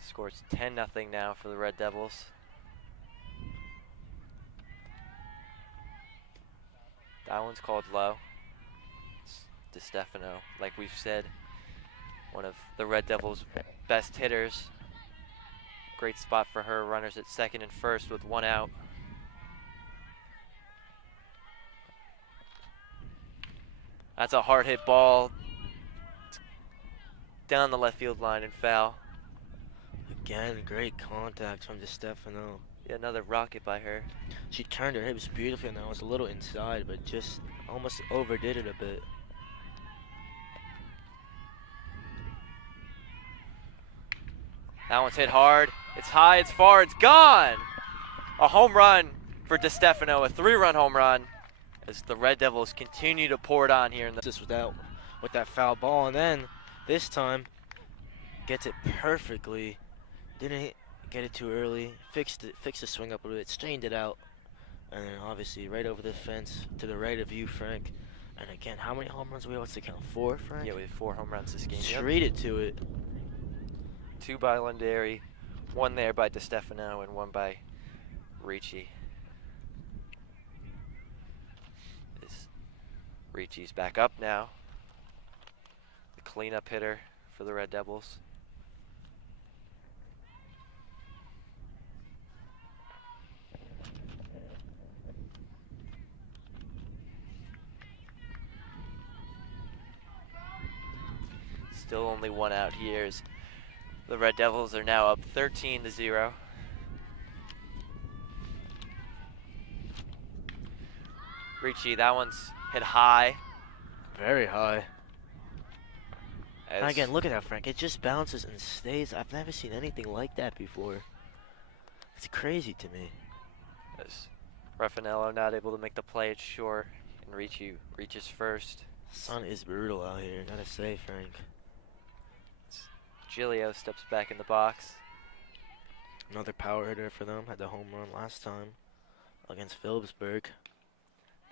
Scores 10-0 now for the Red Devils. That one's called low. It's DeStefano, like we've said, one of the Red Devils' best hitters. Great spot for her. Runners at second and first with 1 out. That's a hard hit ball. Down the left field line and foul. Again, great contact from DeStefano. Yeah, another rocket by her. She turned her hips beautifully, and that was a little inside, but just almost overdid it a bit. That one's hit hard. It's high, it's far, it's gone! A home run for DeStefano, a 3-run home run, as the Red Devils continue to pour it on here. Just with that foul ball, and then this time gets it perfectly. Didn't get it too early. Fixed the swing up a bit, strained it out, and then obviously right over the fence to the right of you, Frank. And again, how many home runs do we have? What's the count? 4, Frank? Yeah, we have 4 home runs this game. Treated to it. 2 by Lundari, 1 there by DeStefano, and 1 by Ricci. Ricci's back up now. The cleanup hitter for the Red Devils. Still only 1 out here as the Red Devils are now up 13-0. Ricci, that one's hit high. Very high. As And again, look at that, Frank. It just bounces and stays. I've never seen anything like that before. It's crazy to me. as Raffanello not able to make the play, it's short, and Ricci reaches first. Sun is brutal out here, gotta say, Frank. Giglio steps back in the box. Another power hitter for them. Had the home run last time against Phillipsburg.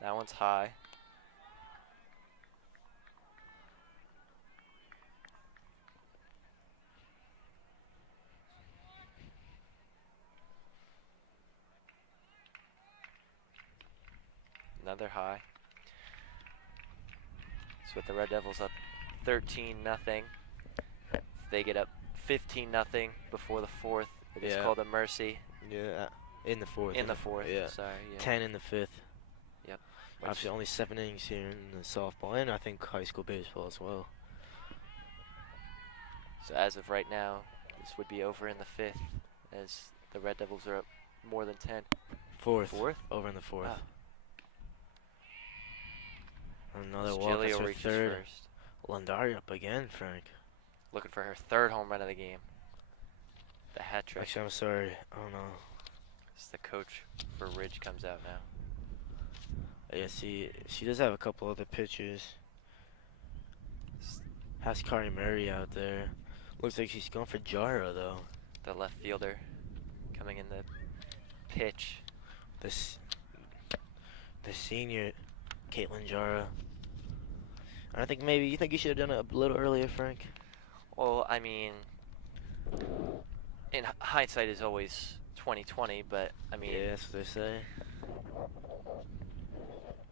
That one's high. Another high. So with the Red Devils up 13-0. They get up 15-0 before the fourth. It is called a mercy. Yeah, in the fourth. In the fourth, yeah. sorry. Yeah. 10 in the fifth. Yep. Actually, only 7 innings here in the softball, and I think high school baseball as well. So as of right now, this would be over in the fifth, as the Red Devils are up more than 10. Fourth. Fourth? Over in the fourth. Ah. Another walk. That's Giglio her reaches third. first. Lundari up again, Frank. Looking for her third home run of the game. The hat trick. Actually, I'm sorry. Oh no. As the coach for Ridge comes out now. Yeah, see, she does have a couple other pitchers. Has Kari Murray out there. Looks like she's going for Jara though. The left fielder coming in the pitch. This, the senior, Caitlin Jara. I think maybe you think you should have done it a little earlier, Frank. Well, I mean, in hindsight is always 20/20, but I mean, Yeah, that's what they say.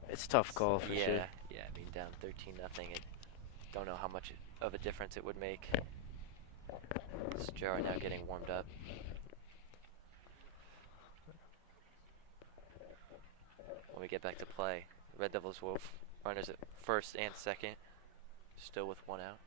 It's a tough call for yeah, sure. yeah. I mean, down 13-0. I don't know how much of a difference it would make. It's Jara now getting warmed up. When we get back to play, Red Devils will have runners at first and second, still with 1 out.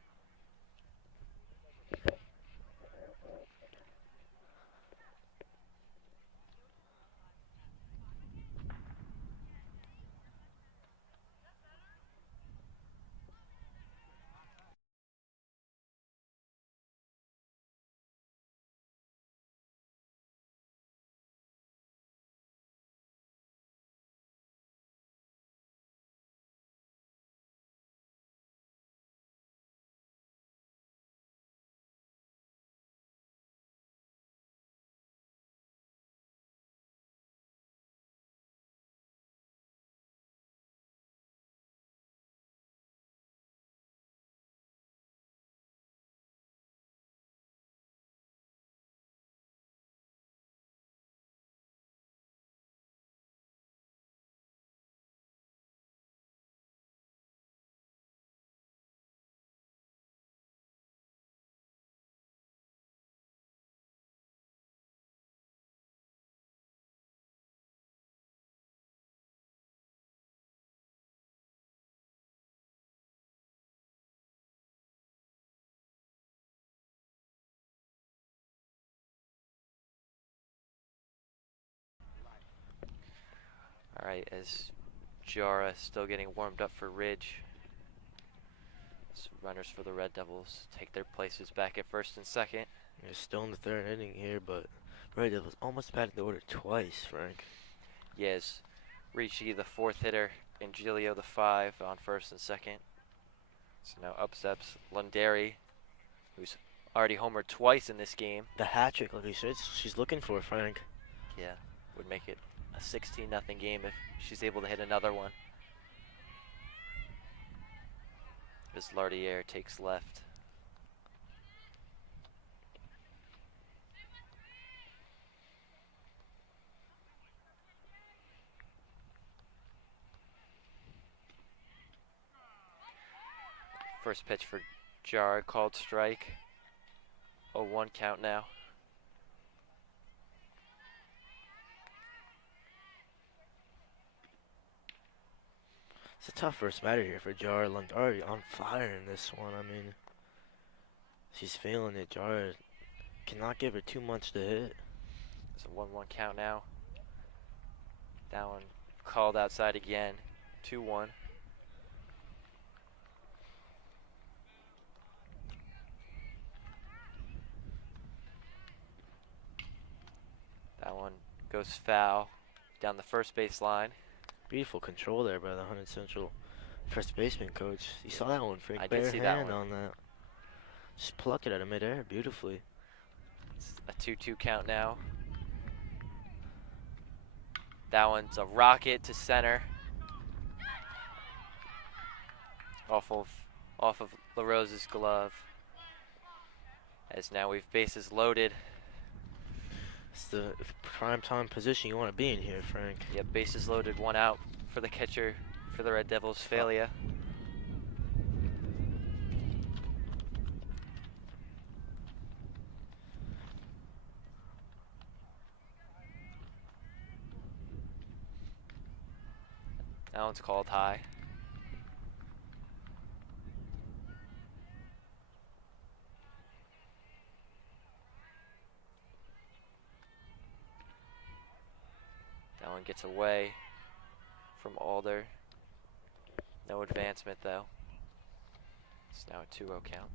Alright, as Jara still getting warmed up for Ridge. So runners for the Red Devils take their places back at first and second. They're still in the third inning here, but Red Devils almost batted the order twice, Frank. Yes, Ricci the fourth hitter and Giglio the 5 on first and second. So now up steps Lundari, who's already homered twice in this game. The hat trick, like you said, she's looking for, Frank. Yeah, would make it a 16-0 game if she's able to hit another one. As Lardier takes left. First pitch for Jar, called strike. 0-1 count now. It's a tough first batter here for Jar. Lundari on fire in this one. I mean, she's feeling it. Jar cannot give her too much to hit. It's a 1-1 count now. That one called outside again. 2-1. That one goes foul down the first base line. Beautiful control there by the Hunterdon Central first baseman coach. You saw that one, Frank. I Bare did see that hand one. on that. Just pluck it out of midair beautifully. It's a 2-2 count now. That one's a rocket to center. Off of LaRose's glove. As now we've bases loaded. It's the prime time position you want to be in here, Frank. Yep, bases loaded, 1 out for the catcher for the Red Devils, Failure. That one's called high. That one gets away from Alder. No advancement though. It's now a 2-0 count.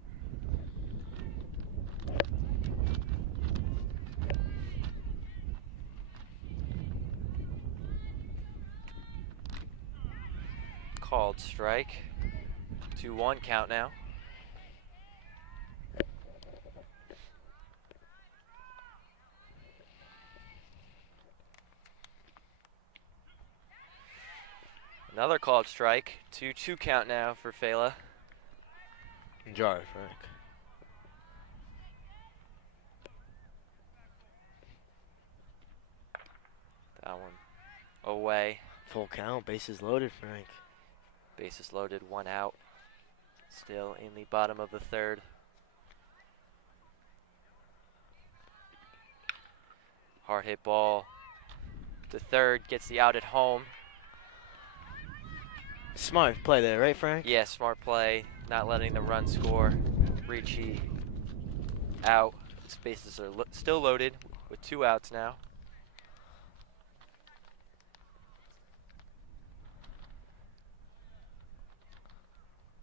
Called strike. 2-1 count now. Another called strike. 2-2 count now for Fela. Jar, Frank. That one away. Full count, bases loaded, Frank. Bases loaded, 1 out. Still in the bottom of the third. Hard hit ball to third, gets the out at home. Smart play there, right, Frank? Yeah, smart play, not letting the run score. Ricci out. His bases are still loaded with 2 outs now.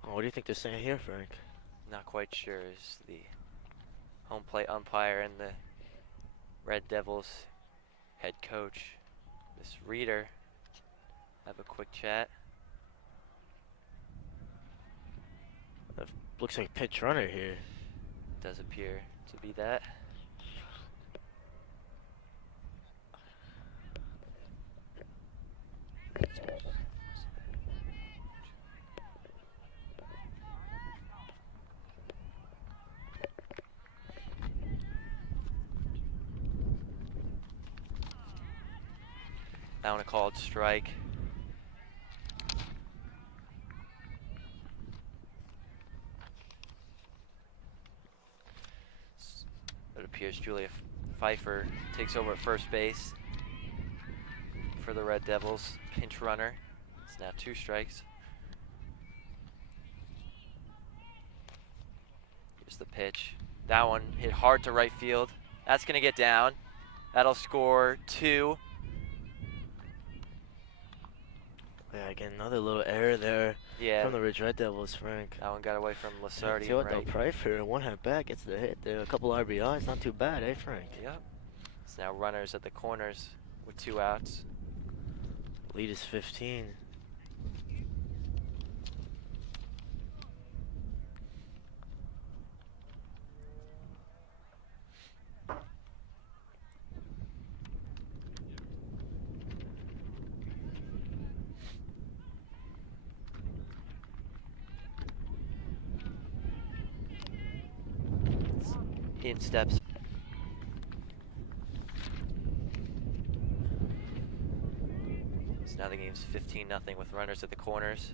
Oh, what do you think they're saying here, Frank? Not quite sure. Is the home plate umpire and the Red Devils head coach, Miss Reeder, have a quick chat. Looks like pitch runner here. Does appear to be that. That one a called strike. It appears Julia Pfeiffer takes over at first base for the Red Devils. Pinch runner. It's now 2 strikes. Here's the pitch. That one hit hard to right field. That's going to get down. That'll score 2. Yeah, again, another little error there Yeah, from the Ridge Red Devils, Frank. that one got away from Lasardi. See what Right. they'll pray for. One hat back gets the hit there. A couple RBIs, not too bad, eh, Frank? Yep. It's now runners at the corners with 2 outs. Lead is 15. In steps. So now the game's 15-0 with runners at the corners.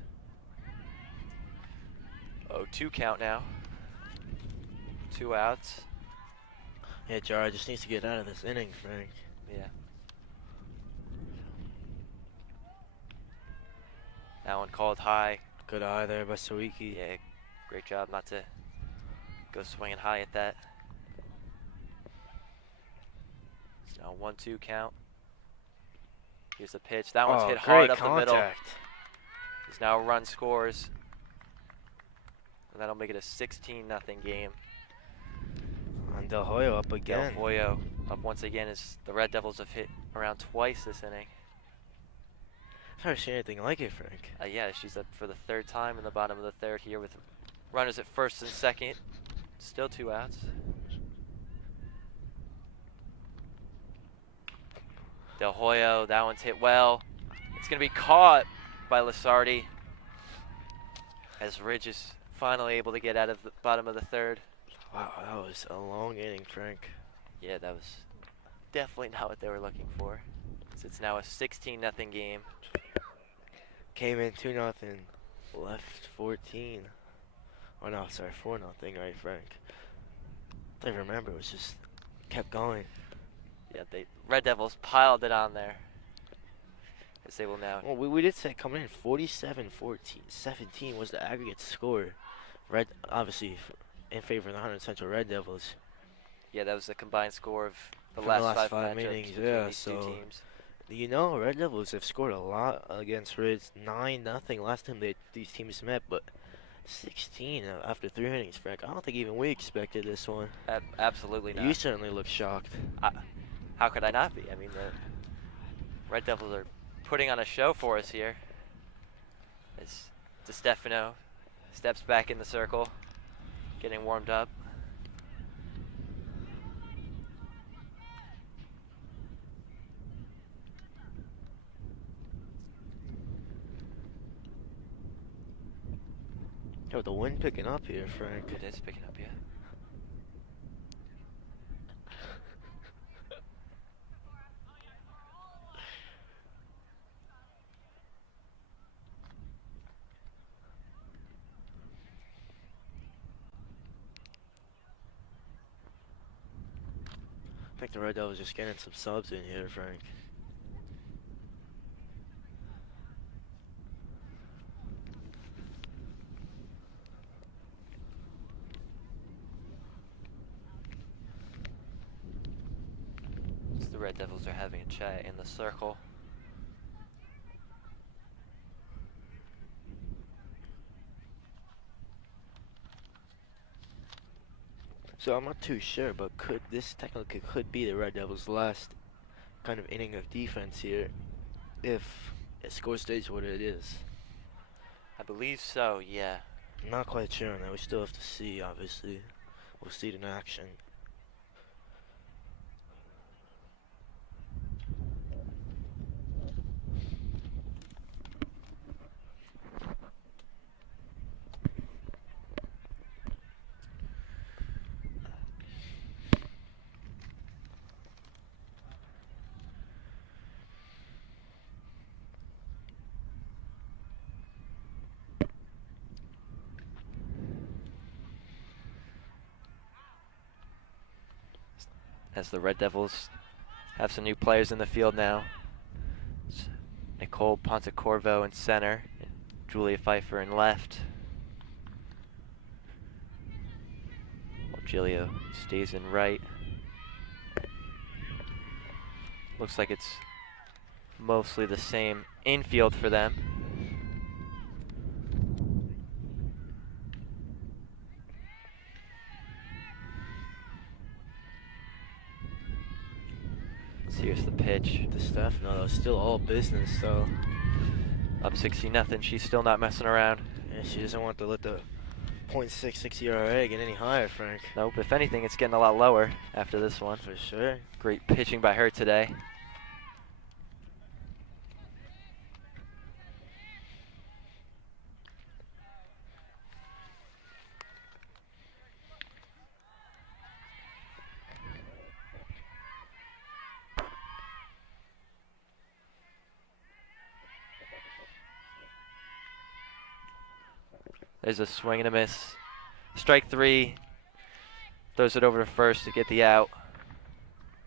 0-2 count now. 2 outs. Yeah, Jara just needs to get out of this inning, Frank. Yeah. That one called high. Good eye there by Sawiki. Yeah, great job not to go swinging high at that. It's now 1-2 count. Here's the pitch. That one's hit hard up the middle. There's now a run scores. And that'll make it a 16-0 game. And Del Hoyo up Del again. Hoyo up once again as the Red Devils have hit around twice this inning. I've never seen anything like it, Frank. Yeah, she's up for the 3rd time in the bottom of the 3rd here with runners at 1st and 2nd. Still 2 outs. Del Hoyo, that one's hit well. It's going to be caught by Lasardi as Ridge is finally able to get out of the bottom of the 3rd. Wow, that was a long inning, Frank. Yeah, that was definitely not what they were looking for. So it's now a 16-0 game. Came in 2-0, left 14. Oh no, sorry, 4-0, right, Frank? I remember, it was just kept going. Yeah, the Red Devils piled it on there. As they will now. Well, we did say coming in 47-14, 17 was the aggregate score. Red, obviously, in favor of the Hunterdon Central Red Devils. Yeah, that was the combined score of the From last 5 matchups innings, between yeah, these 2 so teams. you know, Red Devils have scored a lot against Reds. 9-0 last time these teams met, but 16 after 3 innings, Frank. I don't think even we expected this one. Absolutely not. You certainly look shocked. How could I not be? I mean, the Red Devils are putting on a show for us here. As DeStefano steps back in the circle, getting warmed up. Yo, the wind picking up here, Frank. It is picking up, yeah. I think the Red Devils just getting some subs in here, Frank. The Red Devils are having a chat in the circle. So I'm not too sure, but this technically could be the Red Devils' last kind of inning of defense here, if it score stays what it is. I believe so, yeah. I'm not quite sure on that. We still have to see, obviously. We'll see it in action. As the Red Devils have some new players in the field now. It's Nicole Pontecorvo in center, and Julia Pfeiffer in left. While Gilio stays in right. Looks like it's mostly the same infield for them. So here's the pitch. DeStefano, still all business though. Up 60-0. She's still not messing around. Yeah, she doesn't want to let the .66 ERA get any higher, Frank. Nope. If anything, it's getting a lot lower after this one. For sure. Great pitching by her today. There's a swing and a miss. Strike 3. Throws it over to first to get the out.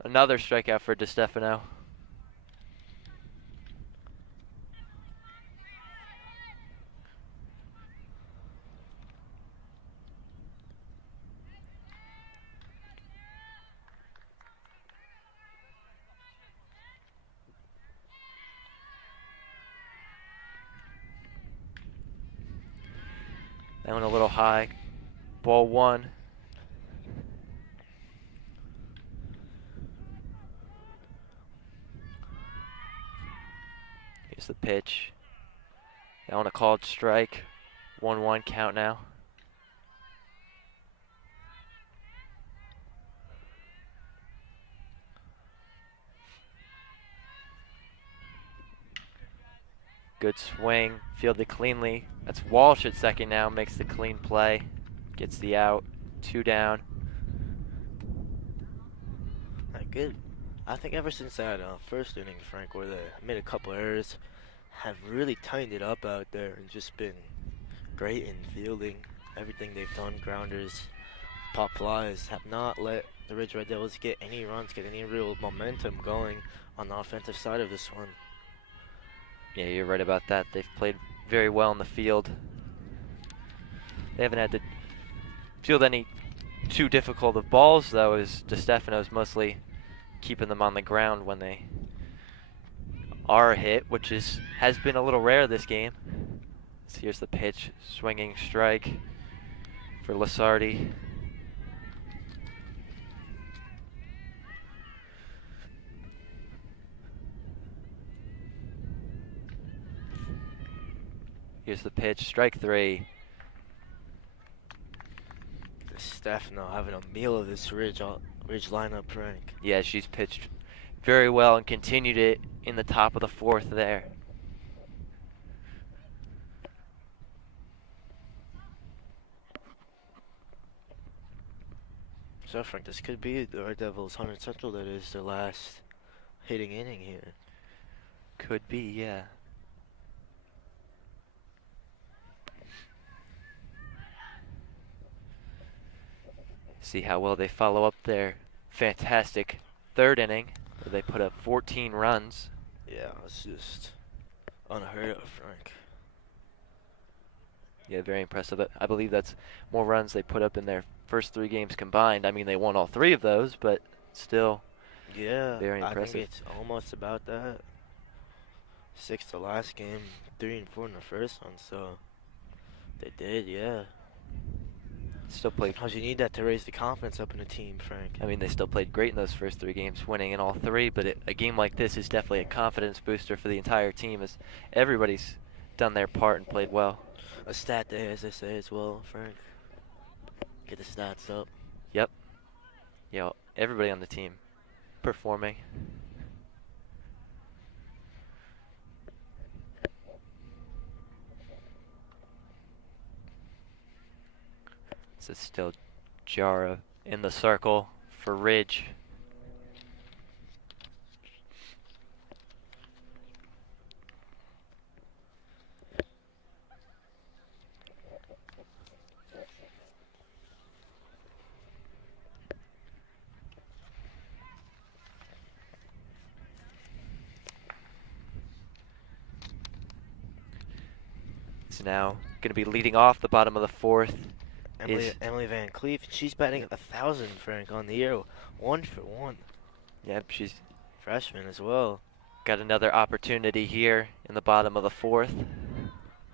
Another strikeout for DeStefano. That one a little high. Ball 1. Here's the pitch. That one a called strike. 1-1 count now. Good swing, fielded cleanly. That's Walsh at second now, makes the clean play. Gets the out, 2 down. Good. I think ever since that first inning, Frank, where they made a couple errors, have really tightened it up out there and just been great in fielding. Everything they've done, grounders, pop flies, have not let the Ridge Red Devils get any runs, get any real momentum going on the offensive side of this one. Yeah, you're right about that. They've played very well in the field. They haven't had to field any too difficult of balls, though, as DeStefano's mostly keeping them on the ground when they are hit, which has been a little rare this game. So here's the pitch, swinging strike for Lasardi. Here's the pitch, strike 3. Stefano having a meal of this Ridge lineup, Frank. Yeah, she's pitched very well and continued it in the top of the 4th there. So, Frank, this could be the Red Devils 100 Central. That is their last hitting inning here. Could be, yeah. See how well they follow up their fantastic 3rd inning, where they put up 14 runs. Yeah, it's just unheard of, Frank. Yeah, very impressive. I believe that's more runs they put up in their first 3 games combined. I mean, they won all 3 of those, but still, yeah, very impressive. I think it's almost about that. 6 the last game, 3 and 4 in the first one, so they did, yeah. Still played. Sometimes you need that to raise the confidence up in a team, Frank. I mean, they still played great in those first 3 games, winning in all 3. But a game like this is definitely a confidence booster for the entire team, as everybody's done their part and played well. A stat day, as they say, as well, Frank. Get the stats up. Yep. Yeah, everybody on the team performing. It's still Jara in the circle for Ridge. It's now going to be leading off the bottom of the 4th. Emily Van Cleef, she's batting 1,000, Frank, on the year, 1 for 1. Yep, she's freshman as well. Got another opportunity here in the bottom of the 4th.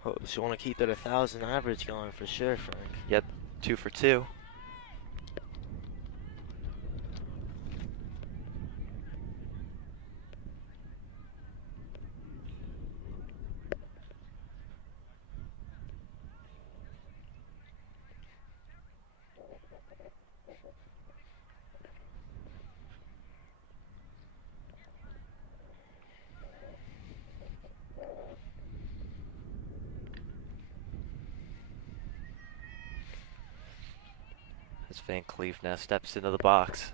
Oh, she want to keep that 1,000 average going for sure, Frank. Yep, 2 for 2. As Van Cleef now steps into the box.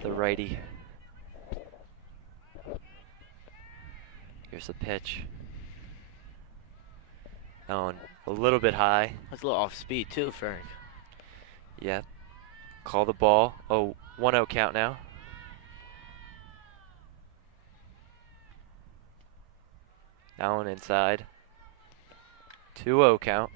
The righty. Here's the pitch. Oh, and a little bit high. That's a little off speed too, Frank. Yep. Call the ball. Oh, 1-0 count now. Down inside. 2-0 count.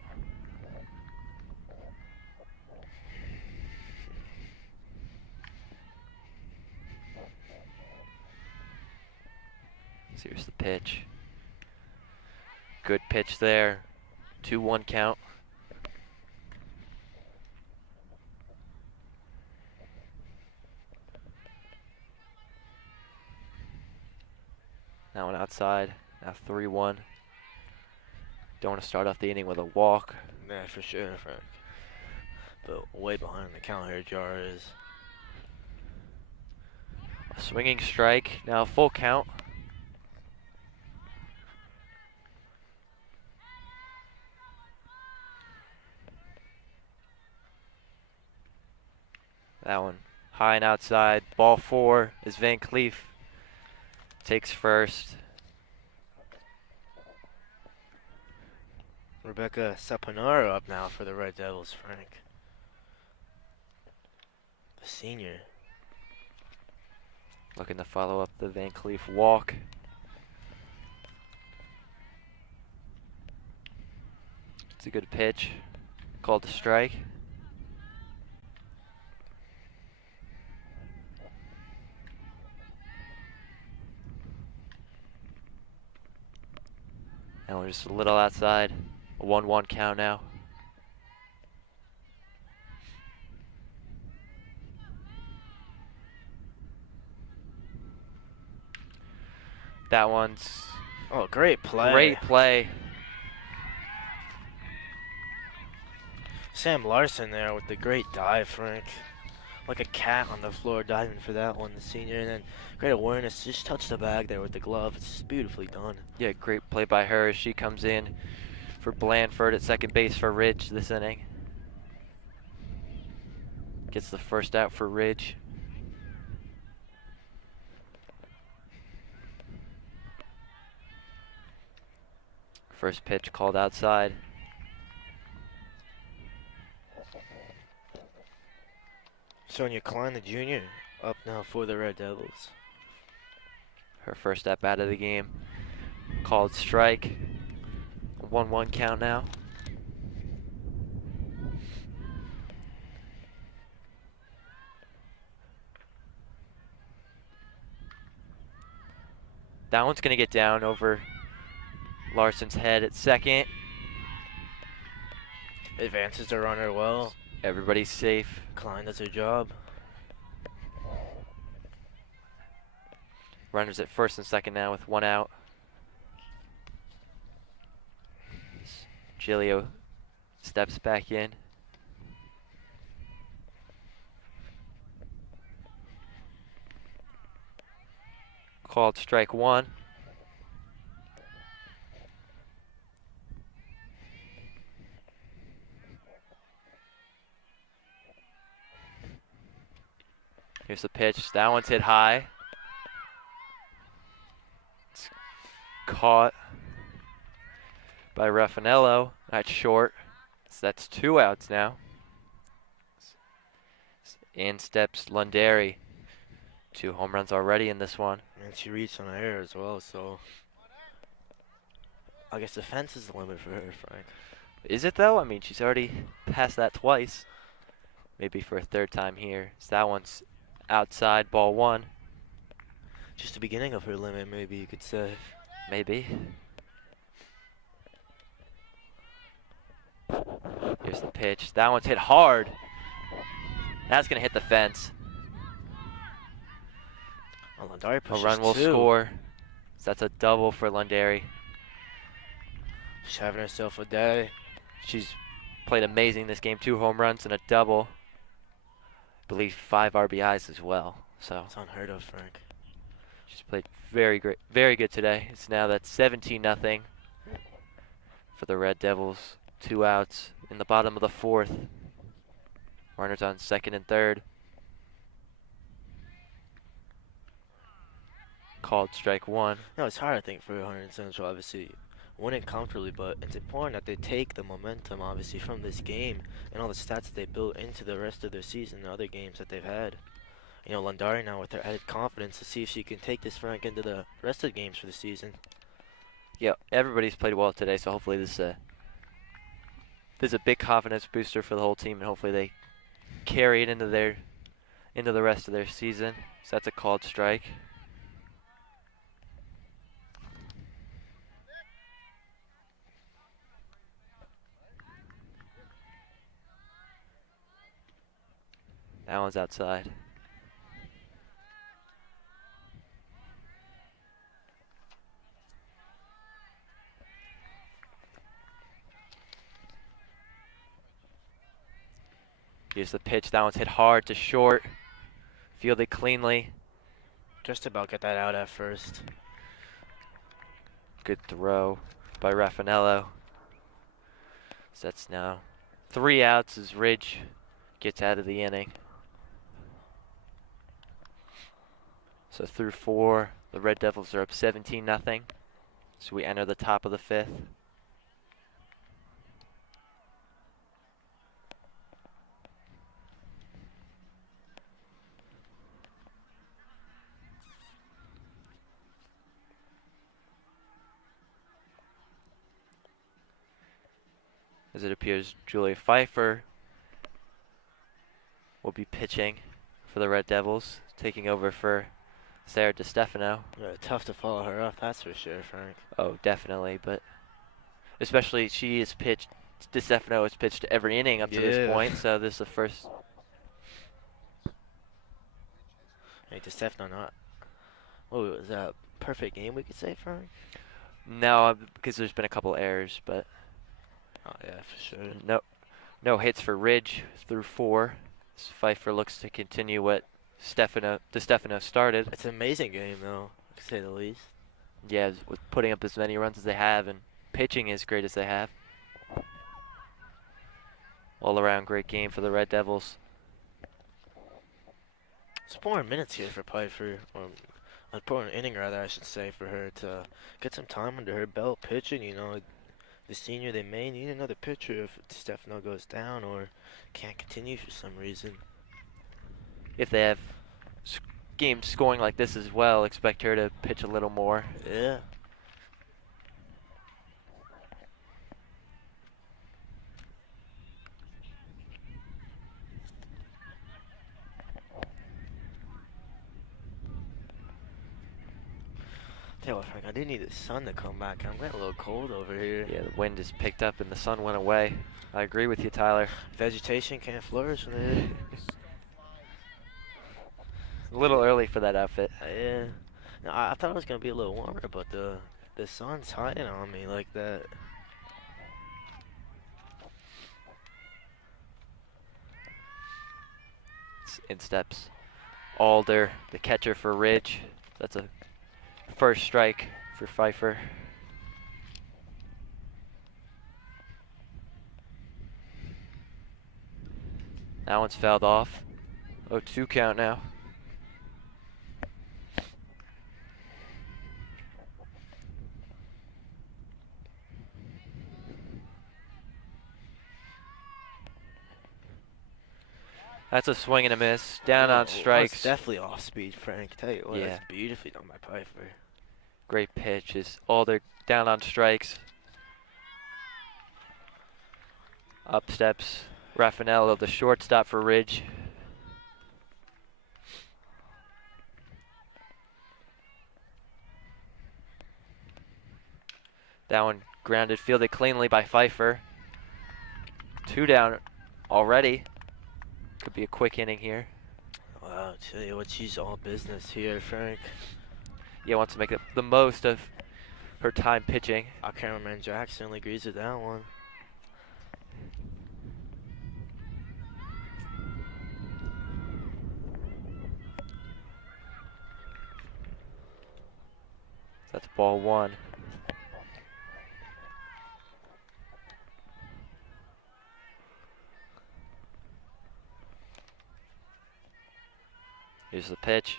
Here's the pitch. Good pitch there. 2-1 count. Now one outside. Now 3-1. Don't want to start off the inning with a walk. Yeah, for sure, Frank. But way behind the count here, Jar is. A swinging strike. Now full count. That one high and outside. Ball 4 is Van Cleef. Takes first. Rebecca Saponaro up now for the Red Devils, Frank. The senior. Looking to follow up the Van Cleef walk. It's a good pitch. Called a strike. And we're just a little outside. A 1-1 count now. That one's Oh, great play. great play. Sam Larson there with the great dive, Frank. Like a cat on the floor diving for that one, the senior. And then great awareness. Just touched the bag there with the glove. It's just beautifully done. Yeah, great play by her as she comes in for Blandford at second base for Ridge this inning. Gets the first out for Ridge. First pitch called outside. Sonia Klein, the junior, up now for the Red Devils. Her first at bat of the game. Called strike. 1-1 count now. That one's going to get down over Larson's head at second. Advances the runner well. Everybody's safe. Klein does her job. Runners at first and second now with 1 out. Gilio steps back in. Called strike 1. Here's the pitch. That one's hit high. It's caught by Raffanello. That's short. So that's 2 outs now. In steps Lundari. 2 home runs already in this one. And she reached on air as well, so I guess the fence is the limit for her, Frank. Is it though? I mean, she's already passed that twice. Maybe for a 3rd time here. So that one's outside, ball 1. Just the beginning of her limit, maybe you could say. Maybe. Here's the pitch. That one's hit hard. That's going to hit the fence. Oh, Lundari A pushes run will 2. score. So that's a double for Lundari. She's having herself a day. She's played amazing this game. 2 home runs and a double. believe 5 RBIs as well. So It's unheard of, Frank. she's played very good today. It's now that 17-0 for the Red Devils. 2 outs in the bottom of the 4th. Runners on 2nd and 3rd. Called strike 1. No, it's hard, I think, for Hunterdon Central, obviously, winning comfortably, but it's important that they take the momentum, obviously, from this game and all the stats that they built into the rest of their season and other games that they've had. You know, Landari now with her added confidence to see if she can take this Frank into the rest of the games for the season. Yeah, everybody's played well today, so hopefully this is a big confidence booster for the whole team, and hopefully they carry it into the rest of their season. So that's a called strike. That one's outside. Here's the pitch. That one's hit hard to short. Fielded cleanly. Just about get that out at first. Good throw by Raffanello. So that's now 3 outs as Ridge gets out of the inning. So through 4, the Red Devils are up 17-0. So we enter the top of the 5th. As it appears, Julia Pfeiffer will be pitching for the Red Devils, taking over for Sarah DeStefano. Yeah, tough to follow her up, that's for sure, Frank. Oh, definitely, but especially she has pitched, DeStefano has pitched every inning up to this point, so this is the first. Hey, DeStefano not. What was that? A perfect game, we could say, Frank? No, because there's been a couple errors, but. Oh, yeah, for sure. No hits for Ridge through 4. As Pfeiffer looks to continue what DeStefano started. It's an amazing game, though, to say the least. Yeah, with putting up as many runs as they have and pitching as great as they have. All around great game for the Red Devils. It's 4 minutes here for Pfeiffer, or an important inning, rather, I should say, for her to get some time under her belt pitching, you know. The senior, they may need another pitcher if Stefano goes down or can't continue for some reason. If they have games scoring like this as well, expect her to pitch a little more. Yeah. Tell you what, Frank, I do need the sun to come back. I'm getting a little cold over here. Yeah, the wind just picked up and the sun went away. I agree with you, Tyler. Vegetation can't flourish in there. A little early for that outfit. Yeah. No, I thought it was going to be a little warmer, but the sun's hiding on me like that. In steps Alder, the catcher for Ridge. That's a first strike for Pfeiffer. That one's fouled off. 0-2 count now. That's a swing and a miss. Down on strikes. That's definitely off speed, Frank. Tell you what, Yeah. that's beautifully done by Pfeiffer. Great pitch. Is Alder down on strikes. Up steps Raffanello, the shortstop for Ridge. That one grounded, fielded cleanly by Pfeiffer. 2 down already. Could be a quick inning here. Wow, tell you what, she's all business here, Frank. Yeah, wants to make the most of her time pitching. Our cameraman Jack certainly agrees with that one. ball 1. Here's the pitch.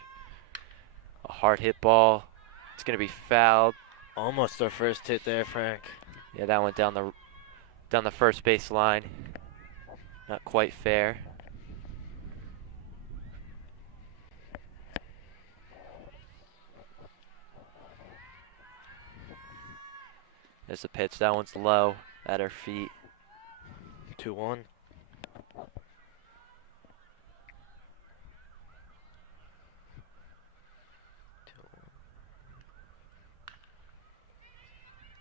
A hard hit ball. It's going to be fouled. Almost our first hit there, Frank. Yeah, that went down the first base line. Not quite fair. There's the pitch. That one's low at her feet. 2-1.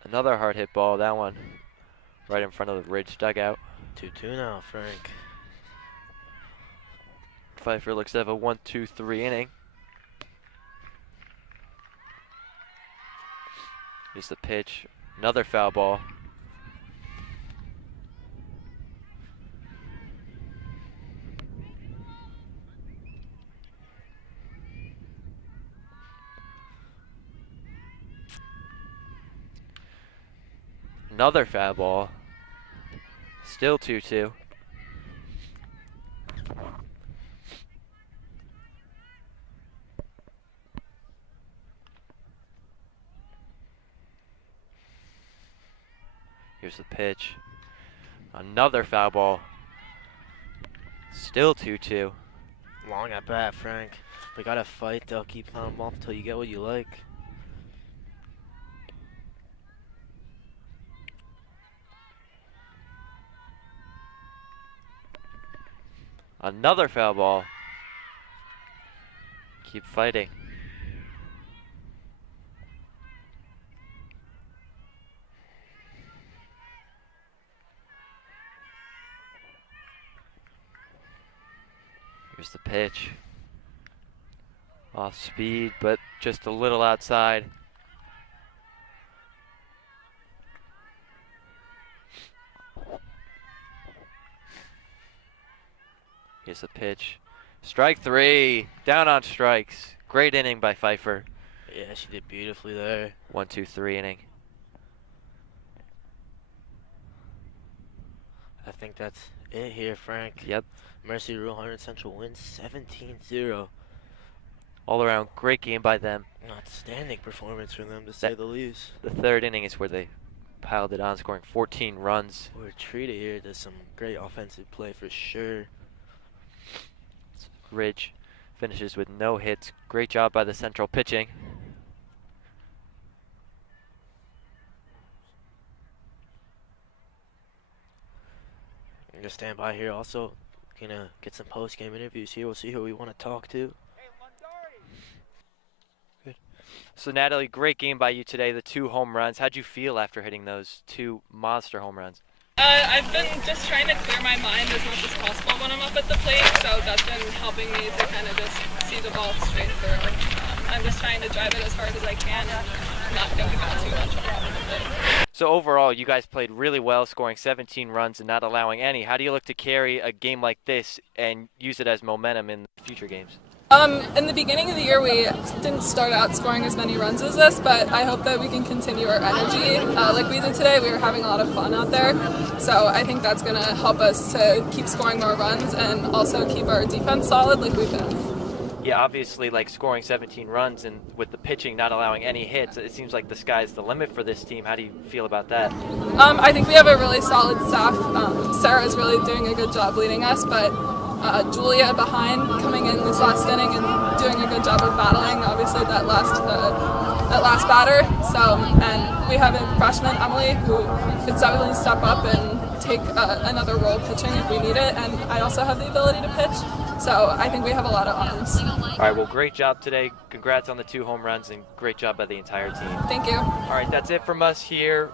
Another hard hit ball. That one right in front of the Ridge dugout. 2-2 now, Frank. Pfeiffer looks to have a 1-2-3 inning. Here's the pitch. Another foul ball. Another foul ball. Still 2-2. Here's the pitch. Another foul ball. Still 2-2. Long at bat, Frank. We gotta fight. They'll keep fouling them off until you get what you like. Another foul ball. Keep fighting. Here's the pitch. Off speed, but just a little outside. Here's the pitch. Strike 3. Down on strikes. Great inning by Pfeiffer. Yeah, she did beautifully there. 1-2-3 inning. I think that's it here, Frank. Yep. Mercy Rule Hunterdon Central wins 17-0. All around great game by them. Outstanding performance from them, to say the least. The third inning is where they piled it on, scoring 14 runs. We're treated here to some great offensive play for sure. Ridge finishes with no hits. Great job by the Central pitching. I'm gonna stand by here also. Gonna get some post-game interviews here. We'll see who we want to talk to. Good. So Natalie, great game by you today. The 2 home runs. How'd you feel after hitting those 2 monster home runs? I've been just trying to clear my mind as much as possible when I'm up at the plate, so that's been helping me to kind of just see the ball straight through. I'm just trying to drive it as hard as I can and not think about too much when I'm up at the plate. So overall, you guys played really well, scoring 17 runs and not allowing any. How do you look to carry a game like this and use it as momentum in future games? In the beginning of the year, we didn't start out scoring as many runs as this, but I hope that we can continue our energy like we did today. We were having a lot of fun out there, so I think that's going to help us to keep scoring more runs and also keep our defense solid like we've been. Yeah, obviously, like scoring 17 runs and with the pitching not allowing any hits, it seems like the sky's the limit for this team. How do you feel about that? I think we have a really solid staff. Sarah's really doing a good job leading us, but Julia behind coming in this last inning and doing a good job of battling, obviously, that last batter. So, and we have a freshman, Emily, who could definitely step up and take another role pitching if we need it. And I also have the ability to pitch. So I think we have a lot of arms. All right, well, great job today. Congrats on the 2 home runs and great job by the entire team. Thank you. All right, that's it from us here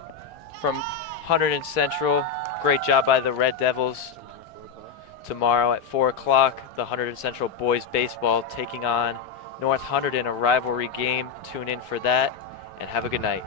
from Hunterdon Central. Great job by the Red Devils. Tomorrow at 4 o'clock, the Hunterdon Central boys baseball taking on North Hunterdon, a rivalry game. Tune in for that and have a good night.